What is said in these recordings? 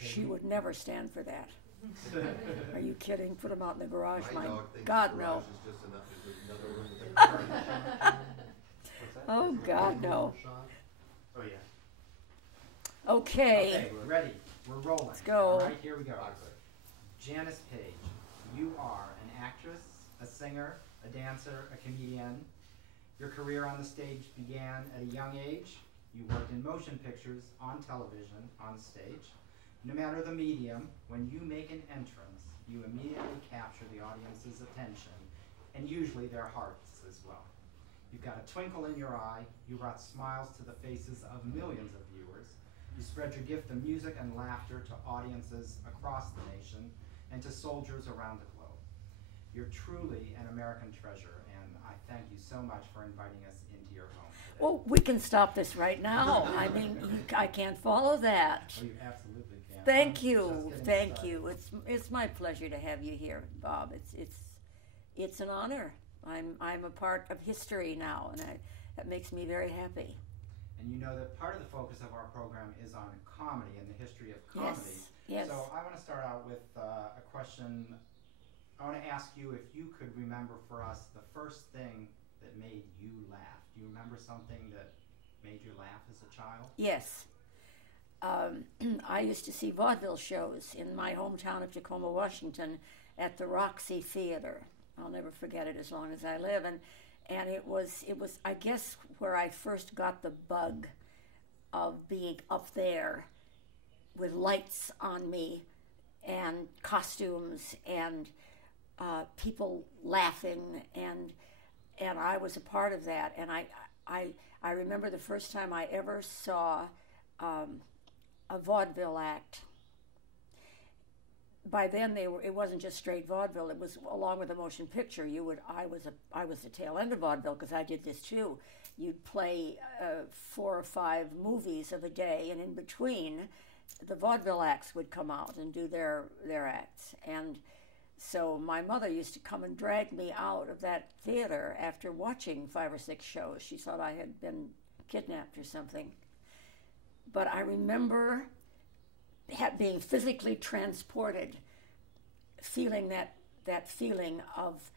She would never stand for that. Are you kidding? Put them out in the garage. My My dog thinks God, the no. garage is just another room with a furniture. Oh, God, no. Oh, yeah. Okay. Okay, we're ready. We're rolling. Let's go. All right, here we go. Janis Paige, you are an actress, a singer, a dancer, a comedian. Your career on the stage began at a young age. You worked in motion pictures, on television, on stage. No matter the medium, when you make an entrance, you immediately capture the audience's attention, and usually their hearts as well. You've got a twinkle in your eye. You brought smiles to the faces of millions of viewers. You spread your gift of music and laughter to audiences across the nation and to soldiers around the globe. You're truly an American treasure, and I thank you so much for inviting us into your home today. Well, we can stop this right now. I mean, I can't follow that. Oh, you absolutely can. Thank I'm you, just getting thank started. you. It's my pleasure to have you here, Bob. It's an honor. I'm a part of history now, and that makes me very happy. And you know that part of the focus of our program is on comedy and the history of comedy. Yes. So I want to start out with a question. I want to ask you if you could remember for us the first thing that made you laugh. Do you remember something that made you laugh as a child? Yes. I used to see vaudeville shows in my hometown of Tacoma, Washington, at the Roxy Theater. I'll never forget it as long as I live. And it was I guess where I first got the bug of being up there with lights on me and costumes and people laughing, and I was a part of that. And I remember the first time I ever saw a vaudeville act. By then it wasn't just straight vaudeville. It was along with a motion picture. I was the tail end of vaudeville because I did this too. You'd play 4 or 5 movies of a day, and in between, the vaudeville acts would come out and do their acts. And so my mother used to come and drag me out of that theater after watching 5 or 6 shows. She thought I had been kidnapped or something. But I remember being physically transported, feeling that feeling of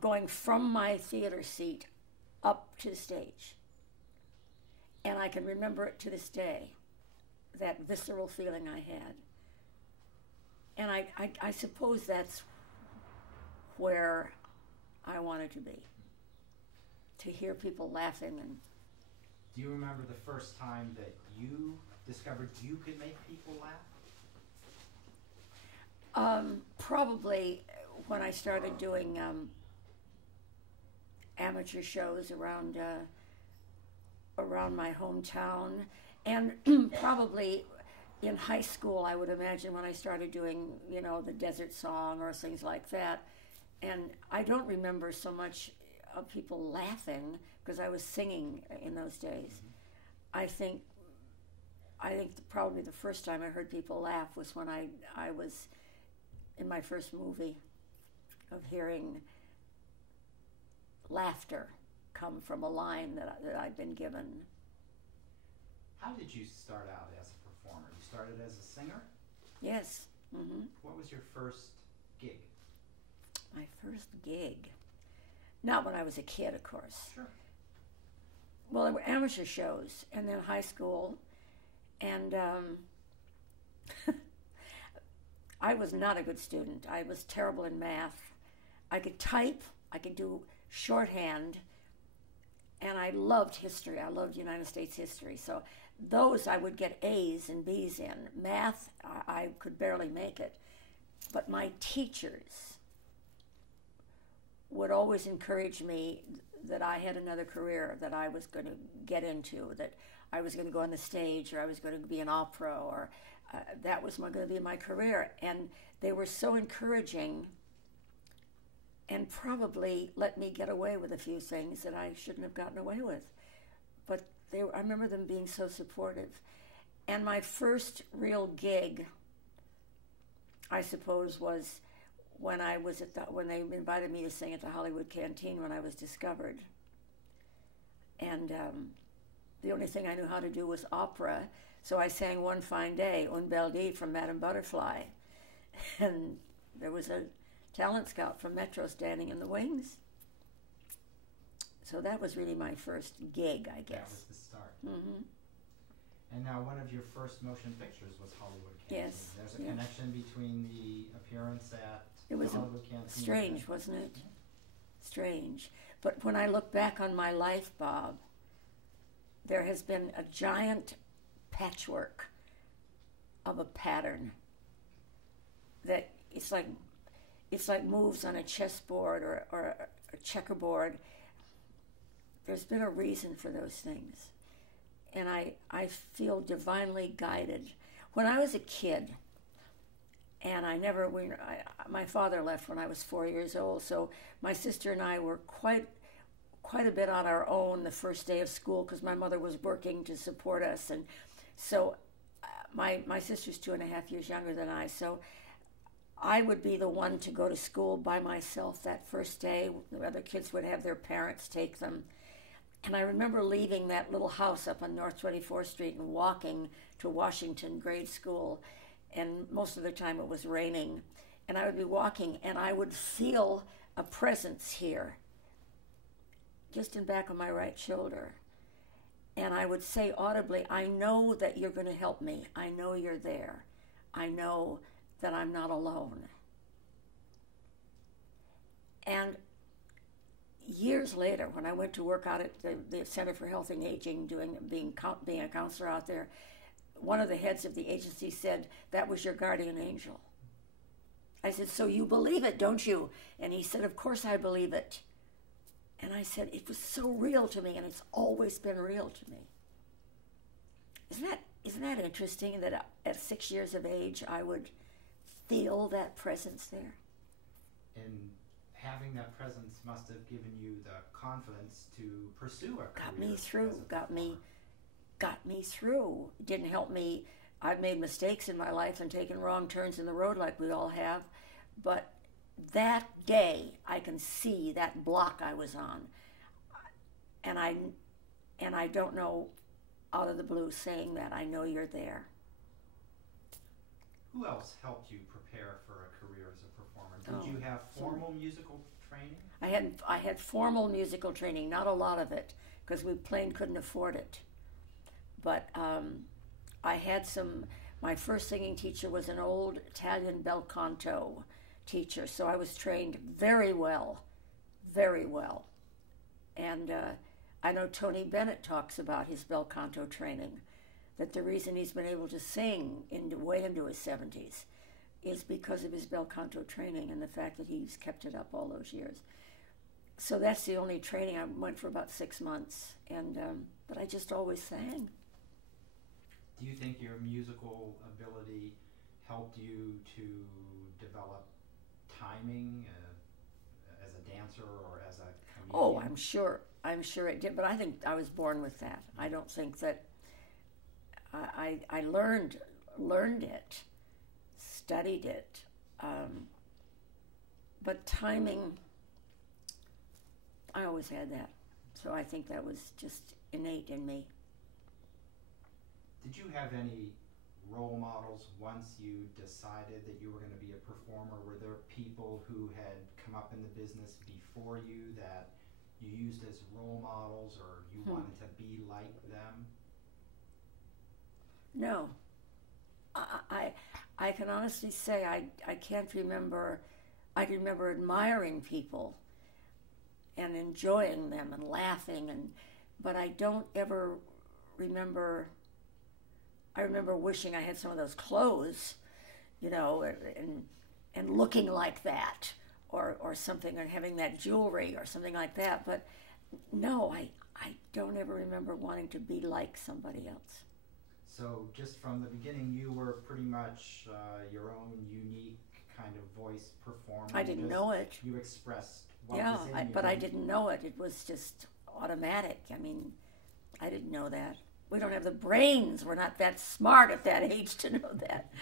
going from my theater seat up to the stage. And I can remember it to this day, that visceral feeling I had. And I suppose that's where I wanted to be, to hear people laughing. And do you remember the first time that you discovered you could make people laugh? Probably when I started doing amateur shows around my hometown, and probably in high school, I would imagine, when I started doing, the Desert Song or things like that. And I don't remember so much of people laughing because I was singing in those days. Mm-hmm. I think probably the first time I heard people laugh was when I was in my first movie, of hearing laughter come from a line that I'd been given. How did you start out as a performer? You started as a singer? Yes. Mm-hmm. What was your first gig? My first gig? Not when I was a kid, of course. Sure. Well, there were amateur shows, and then high school, and I was not a good student. I was terrible in math. I could type, I could do shorthand, and I loved history. I loved United States history. So those I would get A's and B's in. Math, I could barely make it. But my teachers would always encourage me that I had another career that I was going to get into, that I was going to go on the stage, or I was going to be an opera, or that was going to be my career. And they were so encouraging, and probably let me get away with a few things that I shouldn't have gotten away with. But I remember them being so supportive. And my first real gig, I suppose, was when I was when they invited me to sing at the Hollywood Canteen when I was discovered. And the only thing I knew how to do was opera. So I sang One Fine Day, Un Bel Dì from Madame Butterfly. And there was a talent scout from Metro standing in the wings. So that was really my first gig, I guess. That was the start. Mm-hmm. And now one of your first motion pictures was Hollywood Canteen. Yes. There's a Yeah. connection between the appearance at It was the Hollywood Canteen. strange, wasn't it? Strange. But when I look back on my life, Bob, there has been a giant patchwork of a pattern that it's like moves on a chessboard or a checkerboard. There's been a reason for those things. And I feel divinely guided. When I was a kid, and my father left when I was 4 years old, so my sister and I were quite a bit on our own the first day of school because my mother was working to support us. And so my sister's 2.5 years younger than I, so I would be the one to go to school by myself that first day. The other kids would have their parents take them. And I remember leaving that little house up on North 24th Street and walking to Washington grade school. And most of the time it was raining. And I would be walking and I would feel a presence here, just in back of my right shoulder. And I would say audibly, I know that you're going to help me. I know you're there. I know that I'm not alone. And years later, when I went to work out at the Center for Health and Aging, being a counselor out there, one of the heads of the agency said, "That was your guardian angel." I said, "So you believe it, don't you?" And he said, "Of course I believe it." And I said, "It was so real to me, and it's always been real to me." Isn't that interesting that at 6 years of age I would feel that presence there? And having that presence must have given you the confidence to pursue a career. Got me through. as a Got me performer. through. It didn't help me. I've made mistakes in my life and taken wrong turns in the road like we all have. But that day, I can see that block I was on. And I don't know, out of the blue saying that, I know you're there. Who else helped you prepare for a career as a performer? Did Oh, you have formal musical training? I had formal musical training, not a lot of it, because we plain couldn't afford it. But I had my first singing teacher was an old Italian bel canto teacher, so I was trained very well, very well. And I know Tony Bennett talks about his bel canto training, that the reason he's been able to sing way into his 70s is because of his bel canto training and the fact that he's kept it up all those years. So that's the only training. I went for about 6 months, and but I just always sang. Do you think your musical ability helped you to develop timing as a dancer or as a comedian? Oh, I'm sure it did, but I think I was born with that. I don't think that I learned it, studied it, but timing, I always had that. So I think that was just innate in me. Did you have any role models once you decided that you were going to be a performer? Were there people who had come up in the business before you that you used as role models, or you wanted to be like them? No. I can honestly say I can't remember. I can remember admiring people and enjoying them and laughing, but I don't ever remember. I remember wishing I had some of those clothes, and looking like that, or something, or having that jewelry or something like that. But no, I don't ever remember wanting to be like somebody else. So just from the beginning, you were pretty much your own unique kind of voice performer. I didn't know it. You expressed what Yeah, was in you. but I didn't know it. It was just automatic. I mean, I didn't know that. We don't have the brains. We're not that smart at that age to know that.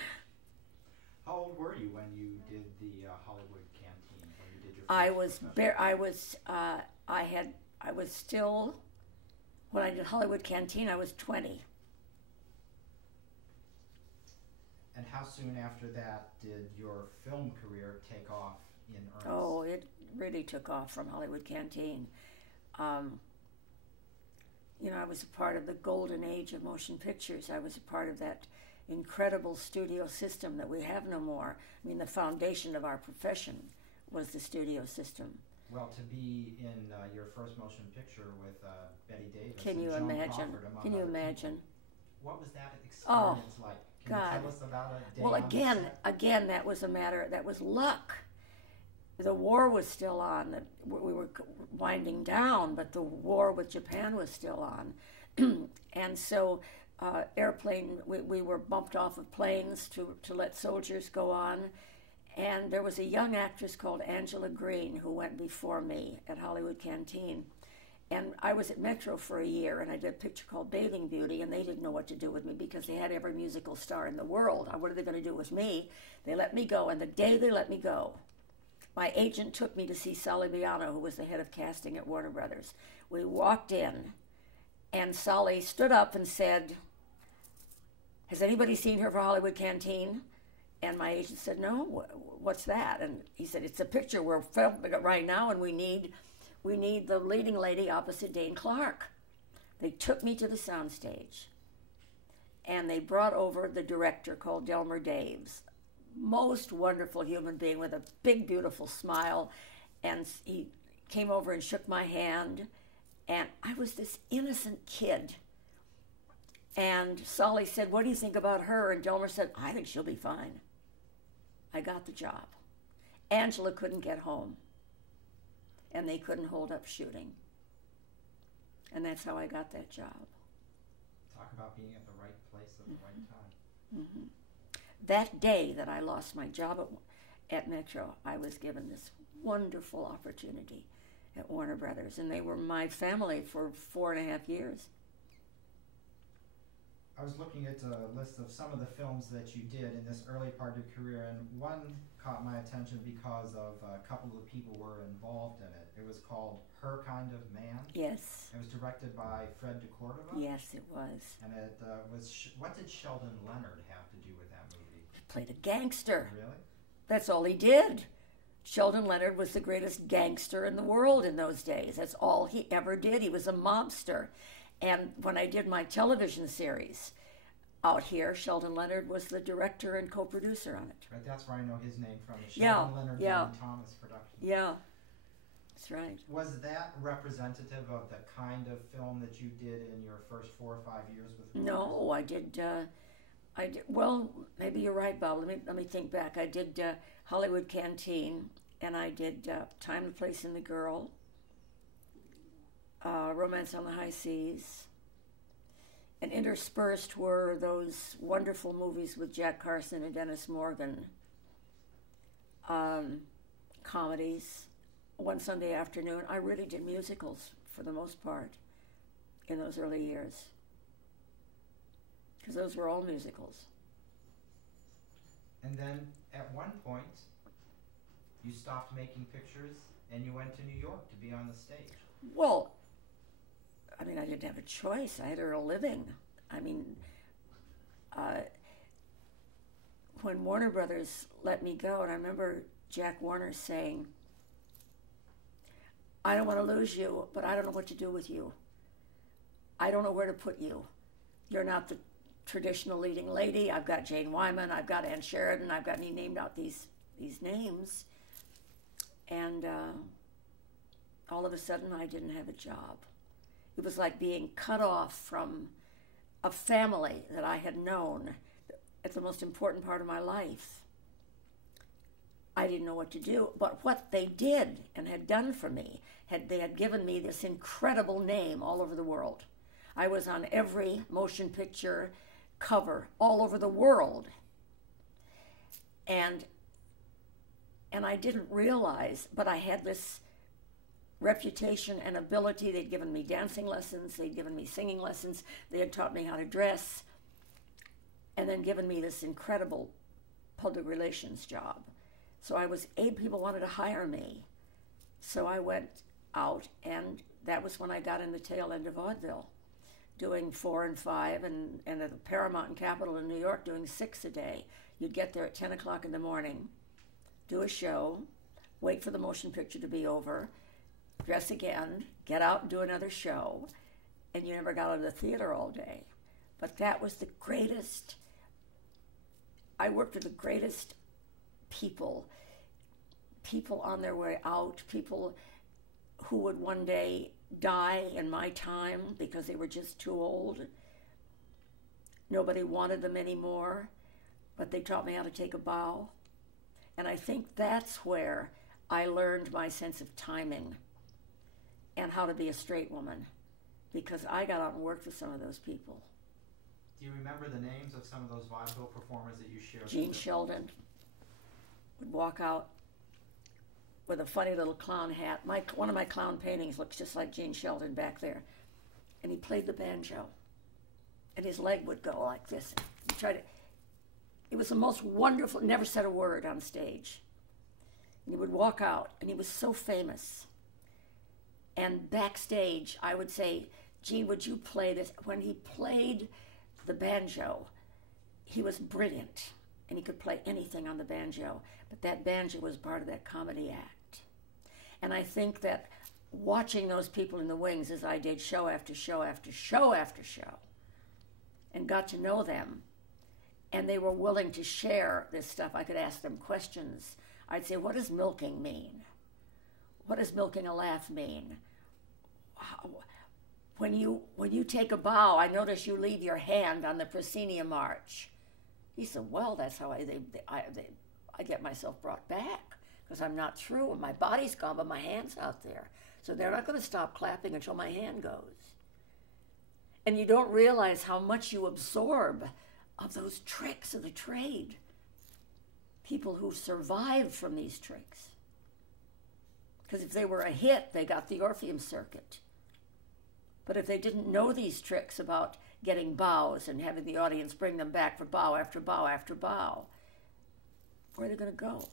How old were you when you did the Hollywood Canteen? When you did your I first was professional- I was still When I did Hollywood Canteen, I was 20. And how soon after that did your film career take off in earnest? Oh, it really took off from Hollywood Canteen. I was a part of the golden age of motion pictures. I was a part of that incredible studio system that we have no more. I mean, the foundation of our profession was the studio system. Well, to be in your first motion picture with Betty Davis Can and you Joan imagine? Crawford, among Can you other imagine? people. What was that experience like? Can God. you tell us about a day Well, on the set? again, that was luck. The war was still on. We were winding down, but the war with Japan was still on. And so we were bumped off of planes to let soldiers go on. And there was a young actress called Angela Green who went before me at Hollywood Canteen. And I was at Metro for a year, and I did a picture called Bathing Beauty, and they didn't know what to do with me because they had every musical star in the world. What are they going to do with me? They let me go, and the day they let me go, my agent took me to see Sally Biano, who was the head of casting at Warner Brothers. We walked in, and Sally stood up and said, "Has anybody seen her for Hollywood Canteen?" And my agent said, "No, what's that?" And he said, "It's a picture we're filming it right now, and we need the leading lady opposite Dane Clark." They took me to the soundstage, and they brought over the director called Delmer Daves, most wonderful human being with a big, beautiful smile, and he came over and shook my hand, and I was this innocent kid. And Solly said, "What do you think about her?" And Delmer said, "I think she'll be fine." I got the job. Angela couldn't get home, and they couldn't hold up shooting. And that's how I got that job. Talk about being at the right place at the right time. Mm-hmm. That day that I lost my job at Metro, I was given this wonderful opportunity at Warner Brothers, and they were my family for 4.5 years. I was looking at a list of some of the films that you did in this early part of your career, and one caught my attention because of a couple of the people who were involved in it. It was called Her Kind of Man. Yes. It was directed by Fred de Cordova. Yes, it was. And it was. What did Sheldon Leonard have to do with that movie? He played a gangster. Really? That's all he did. Sheldon Leonard was the greatest gangster in the world in those days. That's all he ever did. He was a mobster. And when I did my television series out here, Sheldon Leonard was the director and co-producer on it. Right, that's where I know his name from. The Yeah, Sheldon Leonard yeah. and Thomas production. Yeah, that's right. Was that representative of the kind of film that you did in your first 4 or 5 years with movies? No, I did. Well, maybe you're right, Bob. Let me think back. I did Hollywood Canteen, and I did Time, the Place, and the Girl, Romance on the High Seas, and interspersed were those wonderful movies with Jack Carson and Dennis Morgan, comedies. One Sunday Afternoon. I really did musicals for the most part in those early years, because those were all musicals. And then at one point, you stopped making pictures and you went to New York to be on the stage. Well, I mean, I didn't have a choice. I had to earn a living. I mean, when Warner Brothers let me go, and I remember Jack Warner saying, "I don't want to lose you, but I don't know what to do with you. I don't know where to put you. You're not the traditional leading lady. I've got Jane Wyman, I've got Ann Sheridan, I've got," and he named out these names. And all of a sudden, I didn't have a job. It was like being cut off from a family that I had known at the most important part of my life. I didn't know what to do, but what they did and had done for me, they had given me this incredible name all over the world. I was on every motion picture cover all over the world. And I didn't realize, but I had this reputation and ability. They'd given me dancing lessons, they'd given me singing lessons, they had taught me how to dress, and then given me this incredible public relations job. So people wanted to hire me. So I went out, and that was when I got in the tail end of vaudeville. doing 4 and 5, and at the Paramount and Capitol in New York doing 6 a day. You'd get there at 10 o'clock in the morning, do a show, wait for the motion picture to be over, dress again, get out and do another show, and you never got out of the theater all day. But that was the greatest. I worked with the greatest people on their way out, people who would one day die in my time because they were just too old. Nobody wanted them anymore, but they taught me how to take a bow. And I think that's where I learned my sense of timing and how to be a straight woman, because I got out and worked with some of those people. Do you remember the names of some of those vaudeville performers that you shared? Gene Sheldon would walk out with a funny little clown hat. One of my clown paintings looks just like Gene Sheldon back there. And he played the banjo. And his leg would go like this. It was the most wonderful, never said a word on stage. And he would walk out, and he was so famous. And backstage, I would say, Gene, would you play this? When he played the banjo, he was brilliant, and he could play anything on the banjo. But that banjo was part of that comedy act. And I think that watching those people in the wings, as I did show after show after show after show, and got to know them, and they were willing to share this stuff. I could ask them questions. I'd say, what does milking mean? What does milking a laugh mean? When you take a bow, I notice you leave your hand on the proscenium arch. He said, well, that's how I get myself brought back, because I'm not through, and my body's gone, but my hand's out there. So they're not going to stop clapping until my hand goes. And you don't realize how much you absorb of those tricks of the trade. People who survived from these tricks. Because if they were a hit, they got the Orpheum circuit. But if they didn't know these tricks about getting bows and having the audience bring them back for bow after bow after bow, where are they going to go?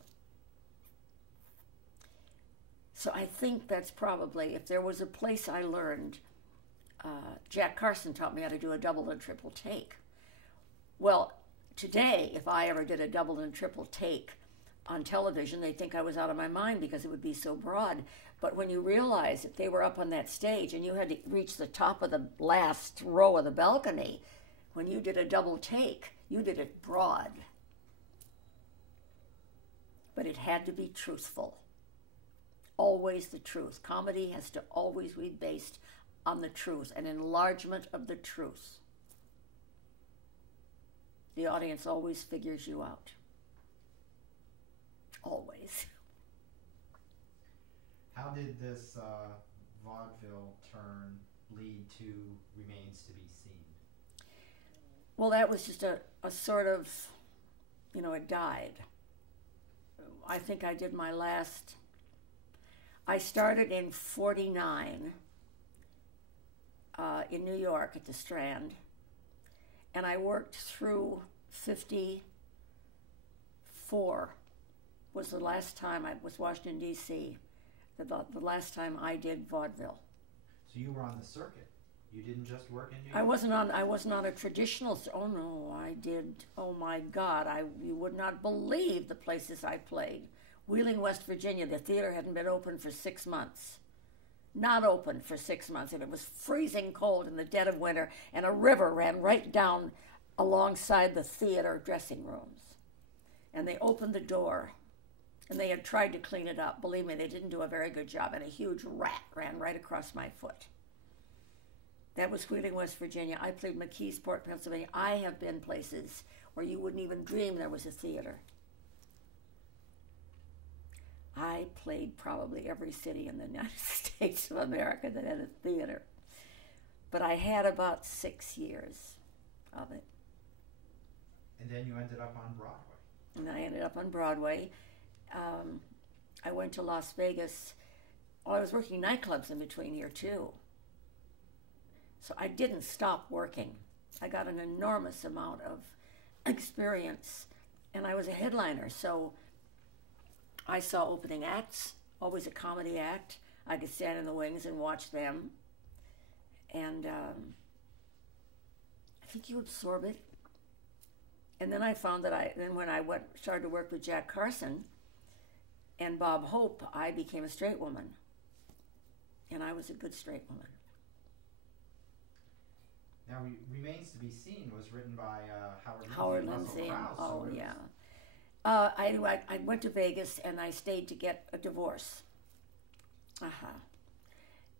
So I think that's probably, if there was a place I learned, Jack Carson taught me how to do a double and triple take. Well, today, if I ever did a double and triple take on television, they'd think I was out of my mind because it would be so broad. But when you realize that they were up on that stage and you had to reach the top of the last row of the balcony, when you did a double take, you did it broad. But it had to be truthful. Always the truth. Comedy has to always be based on the truth, an enlargement of the truth. The audience always figures you out. Always. How did this vaudeville turn lead to Remains to Be Seen? Well, that was just a sort of, it died. I think I did my last, I started in 49 in New York at the Strand, and I worked through 54 was the last time I was Washington, D.C., the last time I did vaudeville. So you were on the circuit. You didn't just work in New York? I wasn't on a traditional, oh no, I did, oh my God, you would not believe the places I played. Wheeling, West Virginia, the theater hadn't been open for 6 months. Not open for 6 months, and it was freezing cold in the dead of winter, and a river ran right down alongside the theater dressing rooms. And they opened the door, and they had tried to clean it up. Believe me, they didn't do a very good job, and a huge rat ran right across my foot. That was Wheeling, West Virginia. I played McKeesport, Pennsylvania. I have been places where you wouldn't even dream there was a theater. I played probably every city in the United States of America that had a theater. But I had about 6 years of it. And then you ended up on Broadway. And I ended up on Broadway. I went to Las Vegas. I was working nightclubs in between here, too. So I didn't stop working. I got an enormous amount of experience, and I was a headliner, so I saw opening acts, always a comedy act. I could stand in the wings and watch them. And think you absorb it. And then I found that when I started to work with Jack Carson and Bob Hope, I became a straight woman. And I was a good straight woman. Now, Remains to be Seen was written by Howard Lindsay. Oh, yeah. I went to Vegas and I stayed to get a divorce.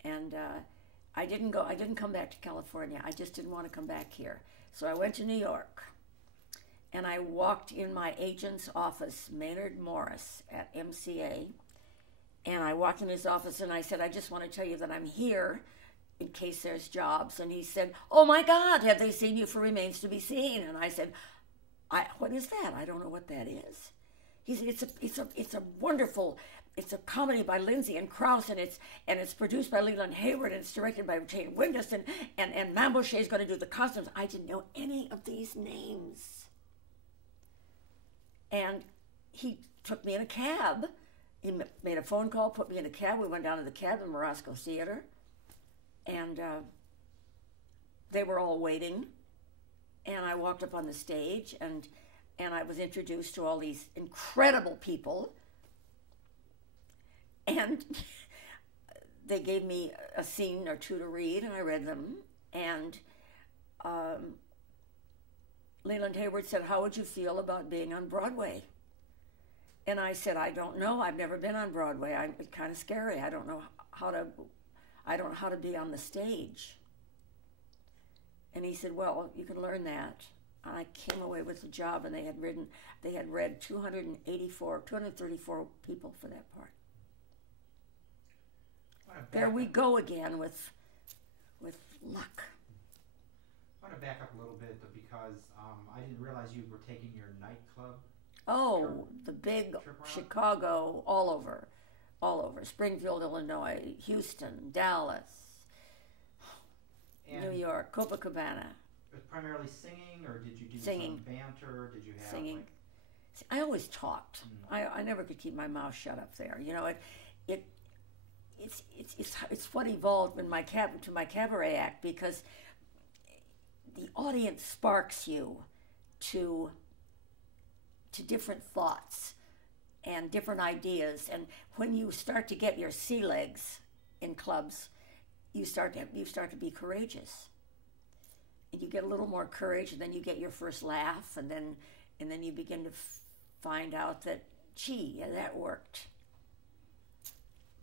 And I didn't come back to California. I just didn't want to come back here. So I went to New York. And I walked in my agent's office, Maynard Morris at MCA. And I walked in his office and I said, I just want to tell you that I'm here in case there's jobs. And he said, oh my God, have they seen you for Remains to be Seen? And I said, what is that? I don't know what that is. He said, it's a wonderful, it's a comedy by Lindsay and Krause, and it's produced by Leland Hayward, and it's directed by Jane Windus, and Mambouche is going to do the costumes. I didn't know any of these names. And he took me in a cab. He made a phone call, put me in a cab. We went down to the cab in Morosco Theater. And they were all waiting. And I walked up on the stage, and I was introduced to all these incredible people. And they gave me a scene or two to read, and I read them. And Leland Hayward said, how would you feel about being on Broadway? And I said, I don't know. I've never been on Broadway. It's kind of scary. I don't know how to be on the stage. And he said, well, you can learn that. And I came away with the job, and they had read 234 people for that part. There we go again with luck. I want to back up a little bit because I didn't realize you were taking your nightclub. Oh, the big Chicago, all over. Springfield, Illinois, Houston, Dallas, and New York, Copacabana. Primarily singing, or did you do singing. Some banter? Did you have singing? I always talked. I never could keep my mouth shut up there. You know, it's what evolved in my cabaret act, because the audience sparks you to different thoughts and different ideas, and when you start to get your sea legs in clubs, you start to be courageous, and you get a little more courage, and then you get your first laugh, and then you begin to find out that, gee, yeah, that worked.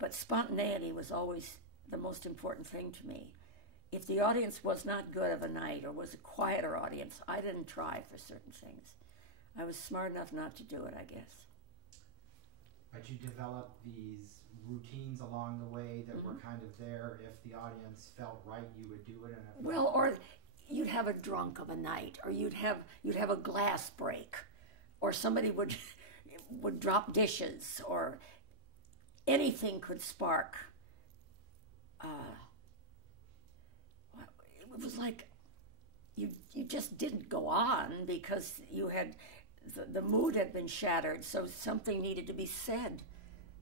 But spontaneity was always the most important thing to me. If the audience was not good of a night, or was a quieter audience, I didn't try for certain things. I was smart enough not to do it, I guess. But you developed these routines along the way that were kind of there. If the audience felt right, you would do it. Well, or you'd have a drunk of a night, or you'd have a glass break, or somebody would drop dishes, or anything could spark. It was like you just didn't go on because you had the mood had been shattered, so something needed to be said,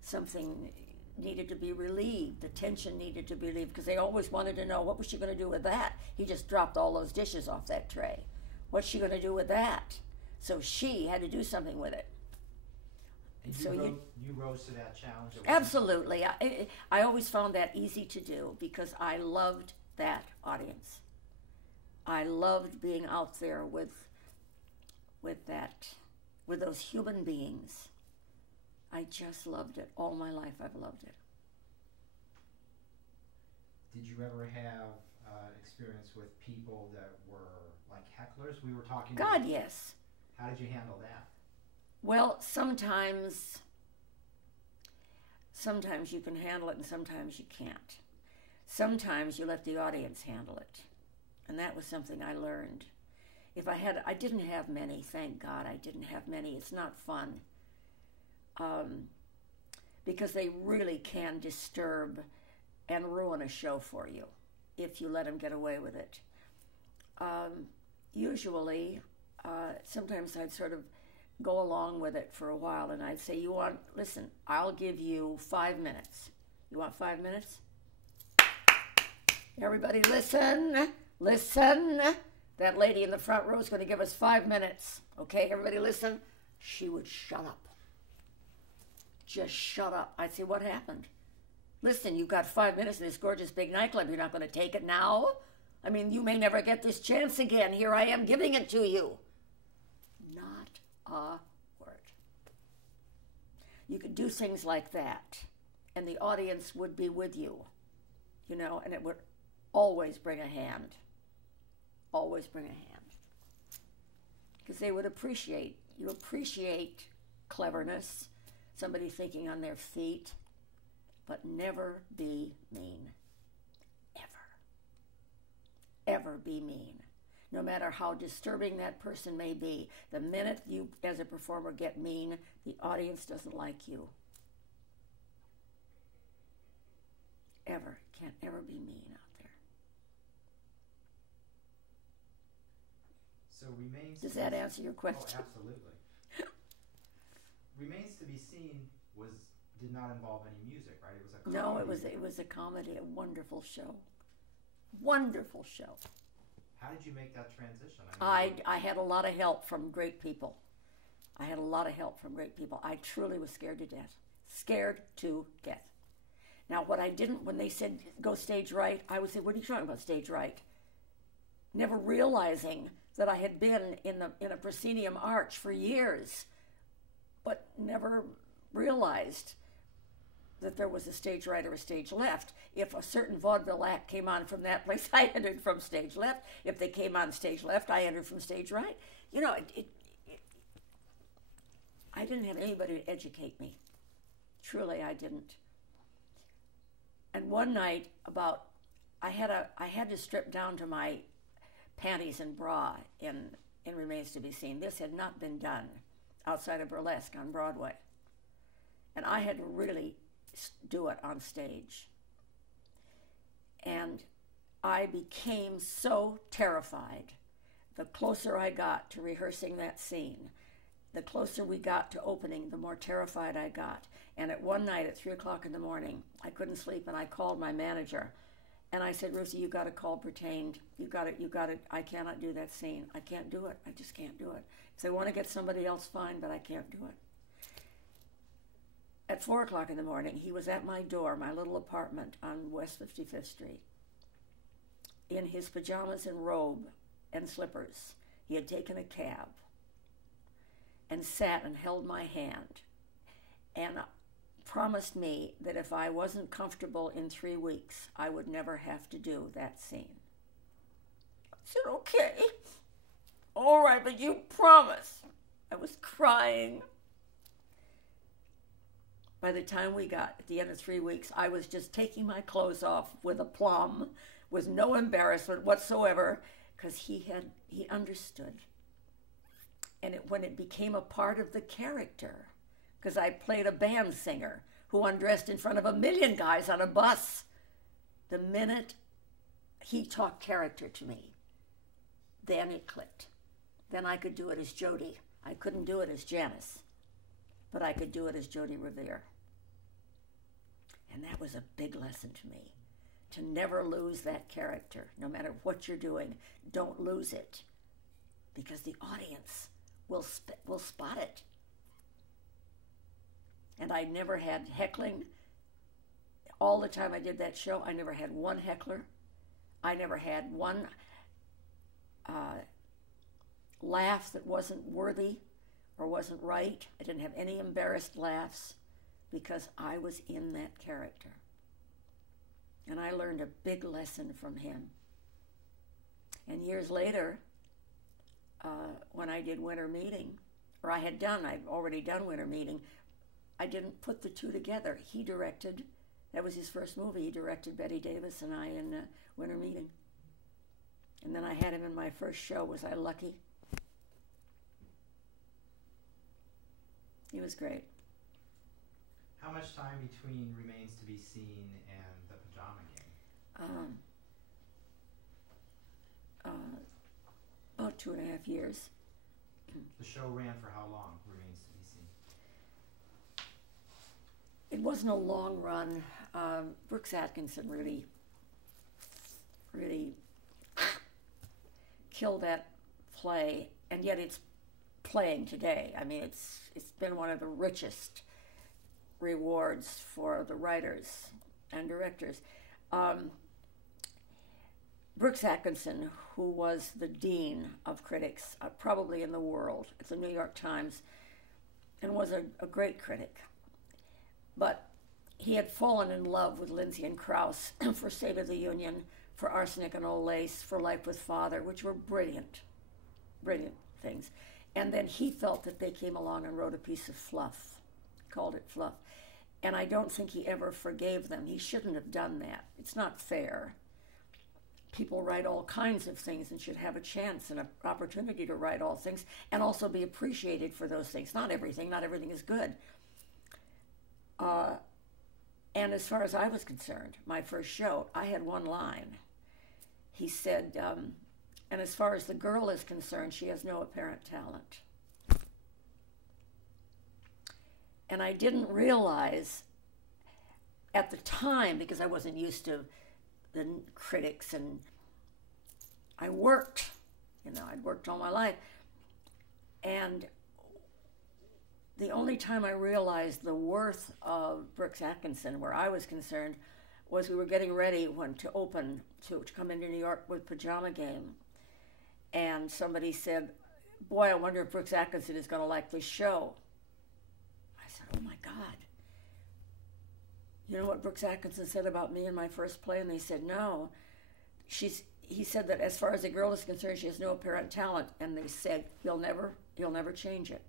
something needed to be relieved, the tension needed to be relieved, because they always wanted to know, what was she going to do with that? He just dropped all those dishes off that tray. What's she going to do with that? So she had to do something with it. And so you rose to that challenge? Absolutely. I always found that easy to do because I loved that audience. I loved being out there with those human beings. I just loved it. All my life I've loved it. Did you ever have experience with people that were like hecklers? We were talking God, yes. How did you handle that? Well, sometimes you can handle it and sometimes you can't. Sometimes you let the audience handle it. And that was something I learned. I didn't have many, thank God I didn't have many. It's not fun. Because they really can disturb and ruin a show for you if you let them get away with it. Usually, sometimes I'd sort of go along with it for a while, and I'd say, listen, I'll give you 5 minutes. You want 5 minutes? Everybody listen. that lady in the front row is going to give us 5 minutes. Okay, everybody listen. She would shut up. Just shut up. I'd say, what happened? Listen, you've got 5 minutes in this gorgeous big nightclub. You're not going to take it now? I mean, you may never get this chance again. Here I am giving it to you. Not a word. You could do things like that, and the audience would be with you, you know, and it would always bring a hand. Always bring a hand. Because they would appreciate, you appreciate cleverness, somebody thinking on their feet, but never be mean. Ever be mean. No matter how disturbing that person may be, the minute you, as a performer, get mean, the audience doesn't like you. Ever. Can't ever be mean out there. So Remains Does that answer your question? Oh, absolutely. Remains to be Seen did not involve any music, right? It was a comedy. No, it was a comedy, a wonderful show. Wonderful show. How did you make that transition? I had a lot of help from great people. I truly was scared to death. Scared to death. Now, what I didn't, when they said go stage right, I would say, what are you talking about, stage right? Never realizing that I had been in a proscenium arch for years, but never realized that there was a stage right or a stage left. If a certain vaudeville act came on from that place, I entered from stage left. If they came on stage left, I entered from stage right. You know, I didn't have anybody to educate me. Truly, I didn't. And one night, I had to strip down to my panties and bra in Remains to be Seen. This had not been done outside of burlesque on Broadway. And I had to really do it on stage. And I became so terrified. The closer I got to rehearsing that scene, the closer we got to opening, the more terrified I got. And at one night at 3 o'clock in the morning, I couldn't sleep, and I called my manager. And I said, Ruthie, you got to call Pertained. You got to, I cannot do that scene. I can't do it. I just can't do it. If they want to get somebody else, fine, but I can't do it. At 4 o'clock in the morning, he was at my door, my little apartment on West 55th Street, in his pajamas and robe and slippers. He had taken a cab and sat and held my hand and promised me that if I wasn't comfortable in 3 weeks, I would never have to do that scene. I said, okay, all right, but you promise. I was crying. By the time we got at the end of 3 weeks, I was just taking my clothes off with aplomb, with no embarrassment whatsoever, because he understood. And when it became a part of the character, because I played a band singer who undressed in front of 1 million guys on a bus, the minute he talked character to me, then it clicked. Then I could do it as Jody. I couldn't do it as Janis, but I could do it as Jody Revere. And that was a big lesson to me, to never lose that character. No matter what you're doing, don't lose it, because the audience will spot it. And I never had heckling. All the time I did that show, I never had one heckler. I never had one laugh that wasn't worthy or wasn't right. I didn't have any embarrassed laughs, because I was in that character. And I learned a big lesson from him. And years later, when I did Winter Meeting, or I'd already done Winter Meeting, I didn't put the two together. He directed, that was his first movie, he directed Betty Davis and I in Winter Meeting. And then I had him in my first show. Was I lucky? He was great. How much time between Remains to be Seen and the Pajama Game? About 2.5 years. The show ran for how long, Remains to be Seen? It wasn't a long run. Brooks Atkinson really kill that play, and yet it's playing today. I mean, it's been one of the richest rewards for the writers and directors. Brooks Atkinson, who was the dean of critics, probably in the world, at the New York Times, and was a great critic. But he had fallen in love with Lindsay and Krauss for State of the Union, for Arsenic and Old Lace, for Life with Father, which were brilliant things. And then he felt that they came along and wrote a piece of fluff, called it fluff. And I don't think he ever forgave them. He shouldn't have done that. It's not fair. People write all kinds of things and should have a chance and an opportunity to write all things and also be appreciated for those things. Not everything is good. And as far as I was concerned, my first show, I had one line. He said, and as far as the girl is concerned, she has no apparent talent. And I didn't realize at the time, because I wasn't used to the critics, and I worked, I'd worked all my life. And the only time I realized the worth of Brooks Atkinson, where I was concerned, was we were getting ready to come into New York with Pajama Game. And somebody said, boy, I wonder if Brooks Atkinson is going to like this show. I said, oh my God. You know what Brooks Atkinson said about me in my first play? And they said, no. He said that as far as the girl is concerned, she has no apparent talent. And they said, he'll never change it.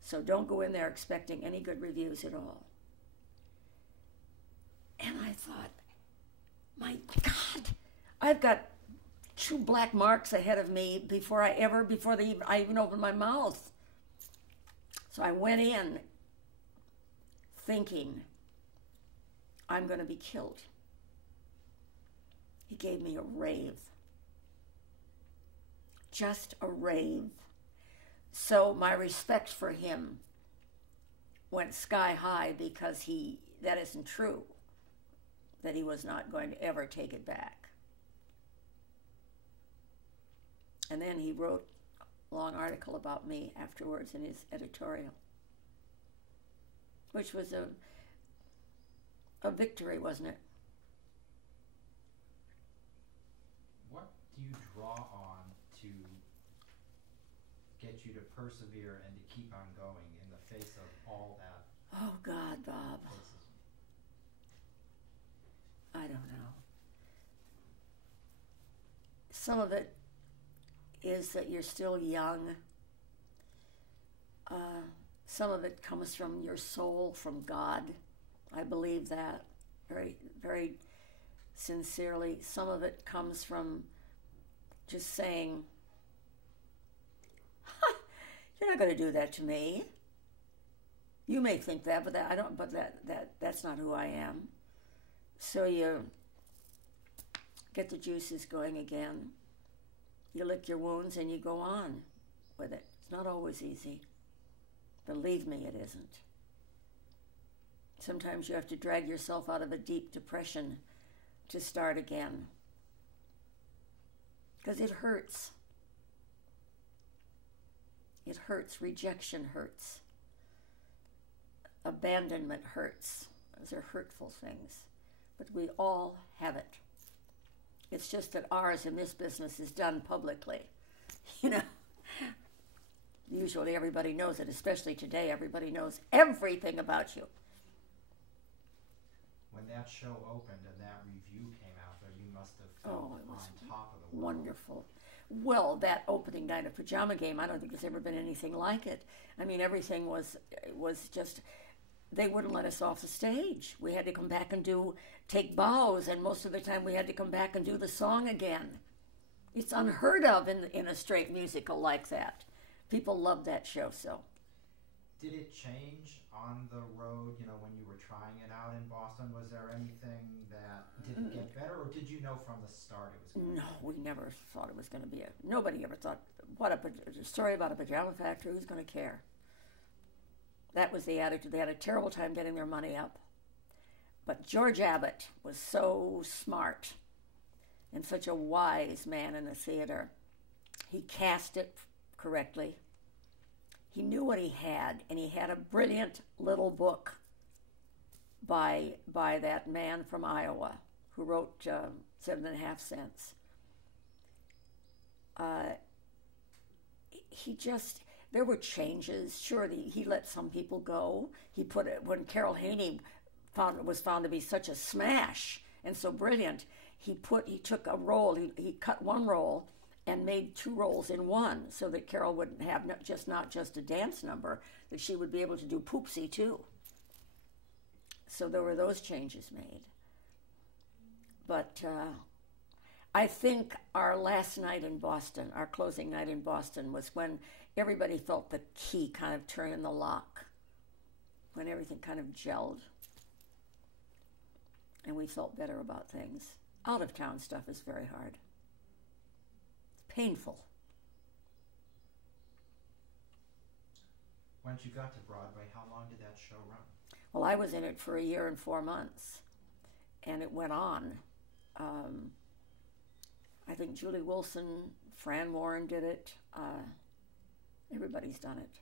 So don't go in there expecting any good reviews at all. And I thought, my God, I've got 2 black marks ahead of me before I even opened my mouth. So I went in thinking, I'm going to be killed. He gave me a rave. Just a rave. So my respect for him went sky high, because that isn't true, that he was not going to ever take it back. And then he wrote a long article about me afterwards in his editorial, which was a victory, wasn't it? What do you draw on to get you to persevere and to keep on going in the face of all that? Oh, God, Bob. I don't know. Some of it is that you're still young. Some of it comes from your soul, from God. I believe that very, very sincerely. Some of it comes from just saying, you're not going to do that to me. You may think that, but that's not who I am. So you get the juices going again. You lick your wounds and you go on with it. It's not always easy. Believe me, it isn't. Sometimes you have to drag yourself out of a deep depression to start again. Because it hurts. It hurts. Rejection hurts. Abandonment hurts. Those are hurtful things. But we all have it. It's just that ours in this business is done publicly. Usually everybody knows it, especially today. Everybody knows everything about you. When that show opened and that review came out there, you must have felt it was on top of the world. Wonderful. Well, that opening night of Pajama Game, I don't think there's ever been anything like it. I mean, everything was just, they wouldn't let us off the stage. We had to come back and take bows, and most of the time we had to come back and do the song again. It's unheard of in a straight musical like that. People loved that show so. Did it change on the road, when you were trying it out in Boston? Was there anything did it get better, or did you know from the start it was going to be? No, we never thought it was going to be nobody ever thought, a story about a pajama factory, who's going to care? That was the attitude. They had a terrible time getting their money up. But George Abbott was so smart and such a wise man in the theater. He cast it correctly. He knew what he had, and he had a brilliant little book by that man from Iowa who wrote 7.5 Cents. There were changes. Sure, he let some people go. He put it, when Carol Haney was found to be such a smash and so brilliant, he took a role, he cut one role and made 2 roles in one, so that Carol wouldn't have not just a dance number, that she would be able to do Poopsie too. So there were those changes made. But I think our last night in Boston, our closing night in Boston, was when everybody felt the key kind of turn in the lock, when everything kind of gelled. And we felt better about things. Out-of-town stuff is very hard. It's painful. Once you got to Broadway, how long did that show run? Well, I was in it for 1 year and 4 months, and it went on. I think Julie Wilson, Fran Warren did it. Everybody's done it.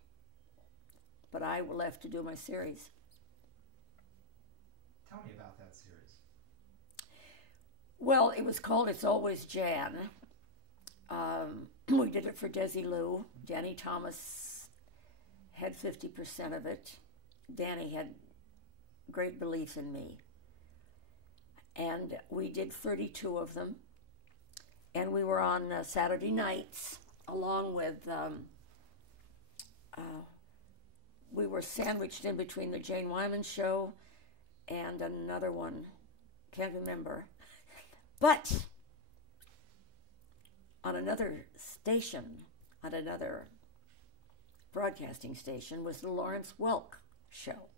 But I left to do my series. Tell me about that series. Well, it was called It's Always Jan. We did it for Desilu. Danny Thomas had 50% of it. Danny had great belief in me. And we did 32 of them. And we were on Saturday nights, along with, we were sandwiched in between the Jane Wyman show and another one, can't remember. But on another station, on another broadcasting station, was the Lawrence Welk show,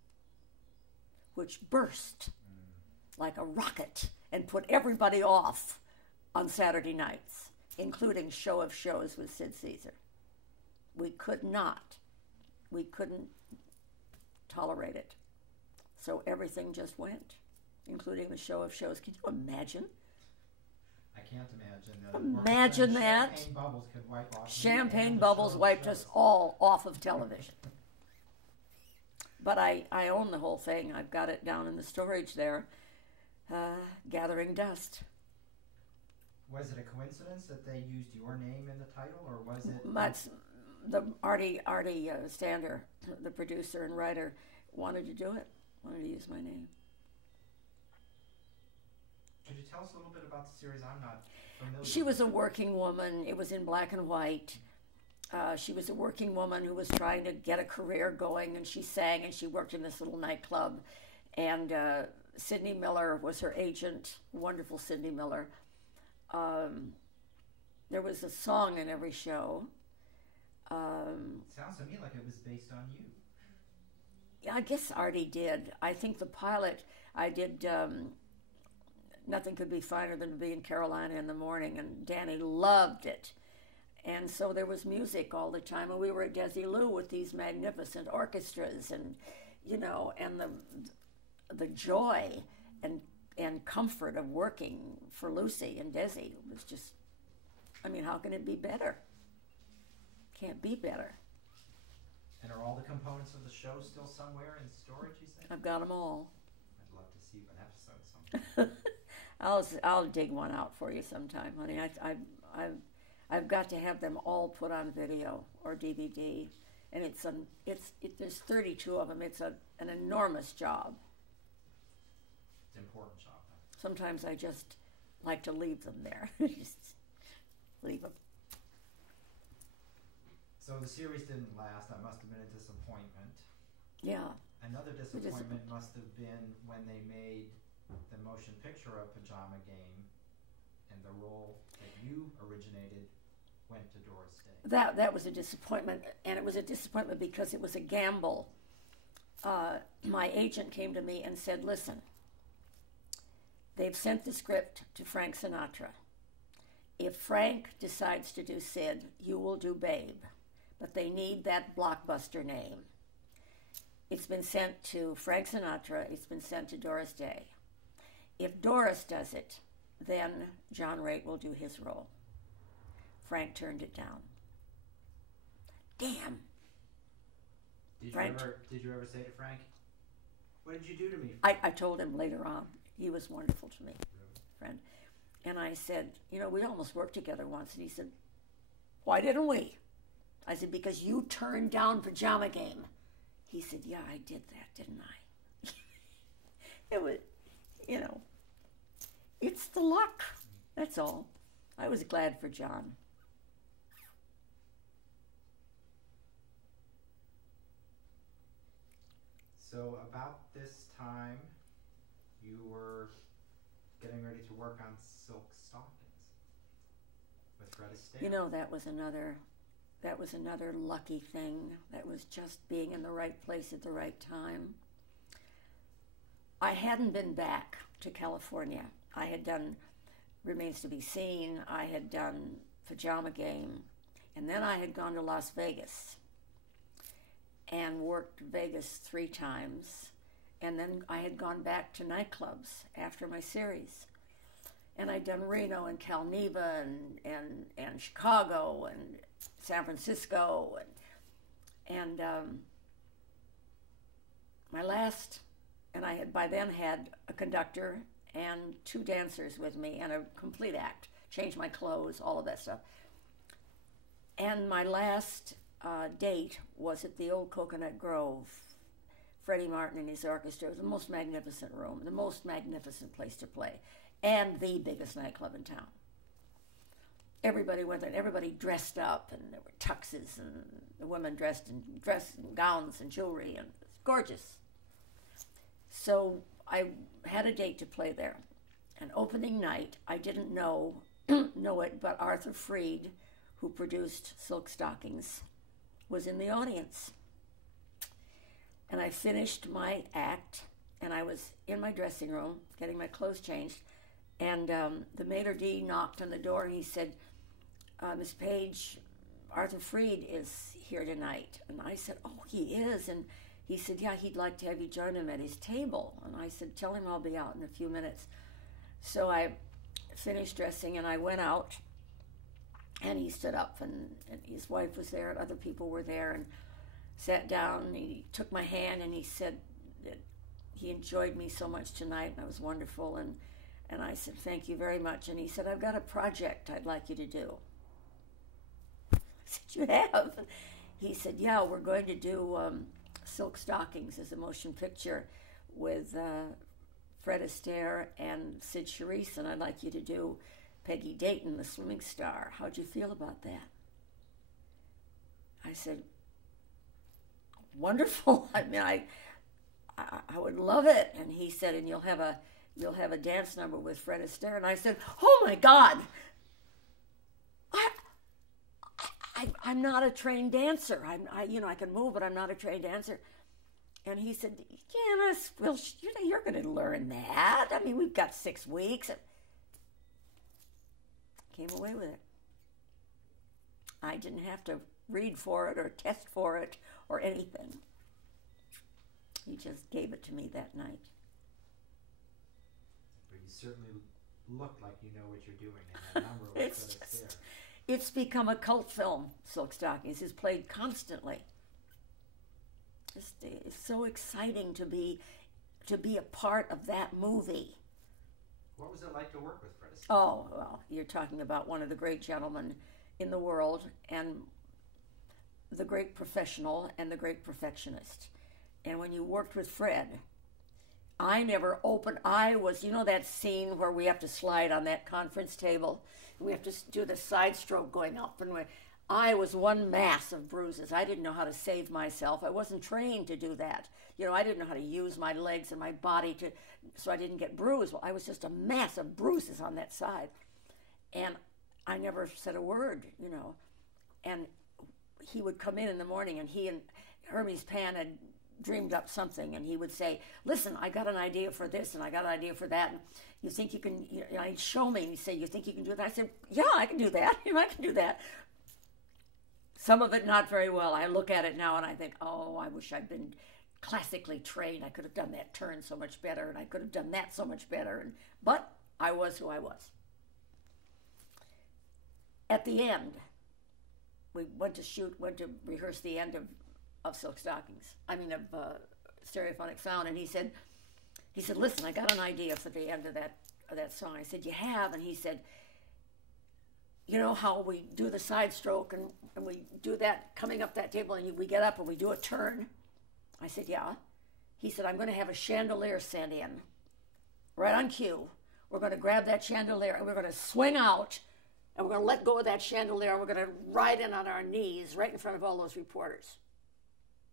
which burst like a rocket and put everybody off on Saturday nights, including Show of Shows with Sid Caesar. We couldn't tolerate it. So everything just went, including the Show of Shows. Can you imagine? I can't imagine. Imagine that. Champagne bubbles could wipe off. Champagne bubbles wiped us all off of television. But I own the whole thing. I've got it down in the storage there, gathering dust. Was it a coincidence that they used your name in the title, or was it? That's the Artie Stander, the producer and writer, wanted to do it. Wanted to use my name. Could you tell us a little bit about the series? I'm not familiar. She was a working woman. It was in black and white. She was a working woman who was trying to get a career going, and she sang, and she worked in this little nightclub. And Sidney Miller was her agent, wonderful Sidney Miller. There was a song in every show. Sounds to me like it was based on you. Yeah, I guess Artie did. I think the pilot, I did Nothing Could Be Finer Than to Be in Carolina in the Morning, and Danny loved it. And so there was music all the time, and we were at Desilu with these magnificent orchestras, and and the joy and comfort of working for Lucy and Desi was just, how can it be better? Can't be better. And are all the components of the show still somewhere in storage, you think? I've got them all. I'd love to see an episode sometime. I'll dig one out for you sometime, honey. I've got to have them all put on video or DVD, and there's 32 of them. It's an enormous job. It's an important job. Sometimes I just like to leave them there. Just leave them. So the series didn't last. That must have been a disappointment. Yeah. Another disappointment must have been when they made the motion picture of Pajama Game, and the role that you originated went to Doris Day. That was a disappointment, and it was a disappointment because it was a gamble. My agent came to me and said, listen, they've sent the script to Frank Sinatra. If Frank decides to do Sid, you will do Babe. But they need that blockbuster name. It's been sent to Frank Sinatra. It's been sent to Doris Day. If Doris does it, then John Raitt will do his role. Frank turned it down. Damn. Did you ever say to Frank, "What did you do to me?" I told him later on. He was wonderful to me, friend. And I said, you know, we almost worked together once. And he said, why didn't we? I said, because you turned down Pajama Game. He said, yeah, I did that, didn't I? It was, you know, it's the luck. That's all. I was glad for John. So about this time, you were getting ready to work on Silk Stockings with Fred Astaire. You know, that was another lucky thing. That was just being in the right place at the right time. I hadn't been back to California. I had done Remains to Be Seen. I had done Pajama Game. And then I had gone to Las Vegas and worked Vegas 3 times. And then I had gone back to nightclubs after my series. And I'd done Reno and Cal Neva and Chicago and San Francisco. And my last, and I had by then had a conductor and 2 dancers with me and a complete act, changed my clothes, all of that stuff. And my last date was at the old Coconut Grove. Freddie Martin and his orchestra. It was the most magnificent room, the most magnificent place to play, and the biggest nightclub in town. Everybody went there, and everybody dressed up, and there were tuxes, and the women dressed in gowns and jewelry, and it was gorgeous. So I had a date to play there. And opening night, I didn't know it, but Arthur Freed, who produced Silk Stockings, was in the audience. And I finished my act, and I was in my dressing room getting my clothes changed, and the maitre d' knocked on the door, and he said, Miss Paige, Arthur Freed is here tonight. And I said, oh, he is? And he said, yeah, he'd like to have you join him at his table. And I said, tell him I'll be out in a few minutes. So I finished dressing, and I went out, and he stood up, and his wife was there, and other people were there, and sat down, and he took my hand, and he said that he enjoyed me so much tonight, and it was wonderful, and I said, thank you very much. And he said, I've got a project I'd like you to do. I said, you have? He said, yeah, we're going to do Silk Stockings as a motion picture with Fred Astaire and Sid Charisse, and I'd like you to do Peggy Dayton, the swimming star. How'd you feel about that? I said, wonderful. I mean, I would love it. And he said, and you'll have a dance number with Fred Astaire. And I said, oh my God, I'm not a trained dancer. I can move, but I'm not a trained dancer. And he said, Janis, well, you're going to learn that. I mean, we've got 6 weeks. Came away with it. I didn't have to read for it or test for it or anything. He just gave it to me that night. But you certainly look like you know what you're doing, and that number was there. It's become a cult film. Silk Stockings is played constantly. It's so exciting to be a part of that movie. What was it like to work with Fred Astaire? Oh, well, you're talking about one of the great gentlemen in the world, and the great professional and the great perfectionist. And when you worked with Fred, I was, you know that scene where we have to slide on that conference table? We have to do the side stroke going up, and I was one mass of bruises. I didn't know how to save myself. I wasn't trained to do that. You know, I didn't know how to use my legs and my body so I didn't get bruised. Well, I was just a mass of bruises on that side. And I never said a word, you know. And he would come in the morning, and he and Hermes Pan had dreamed up something, and he would say, listen, I got an idea for this, and I got an idea for that, and you think you can, he'd show me, and he'd say, you think you can do that? I said, yeah, I can do that. I can do that. Some of it not very well. I look at it now, and I think, oh, I wish I'd been classically trained. I could have done that turn so much better, and I could have done that so much better, but I was who I was. at the end, we went to rehearse the end of Silk Stockings. I mean, of Stereophonic Sound, and he said, listen, I got an idea for the end of that song. I said, you have? And he said, you know how we do the side stroke and we do that coming up that table and we get up and we do a turn? I said, yeah. He said, I'm going to have a chandelier sent in right on cue. We're going to grab that chandelier and we're going to swing out and we're going to let go of that chandelier and we're going to ride in on our knees right in front of all those reporters.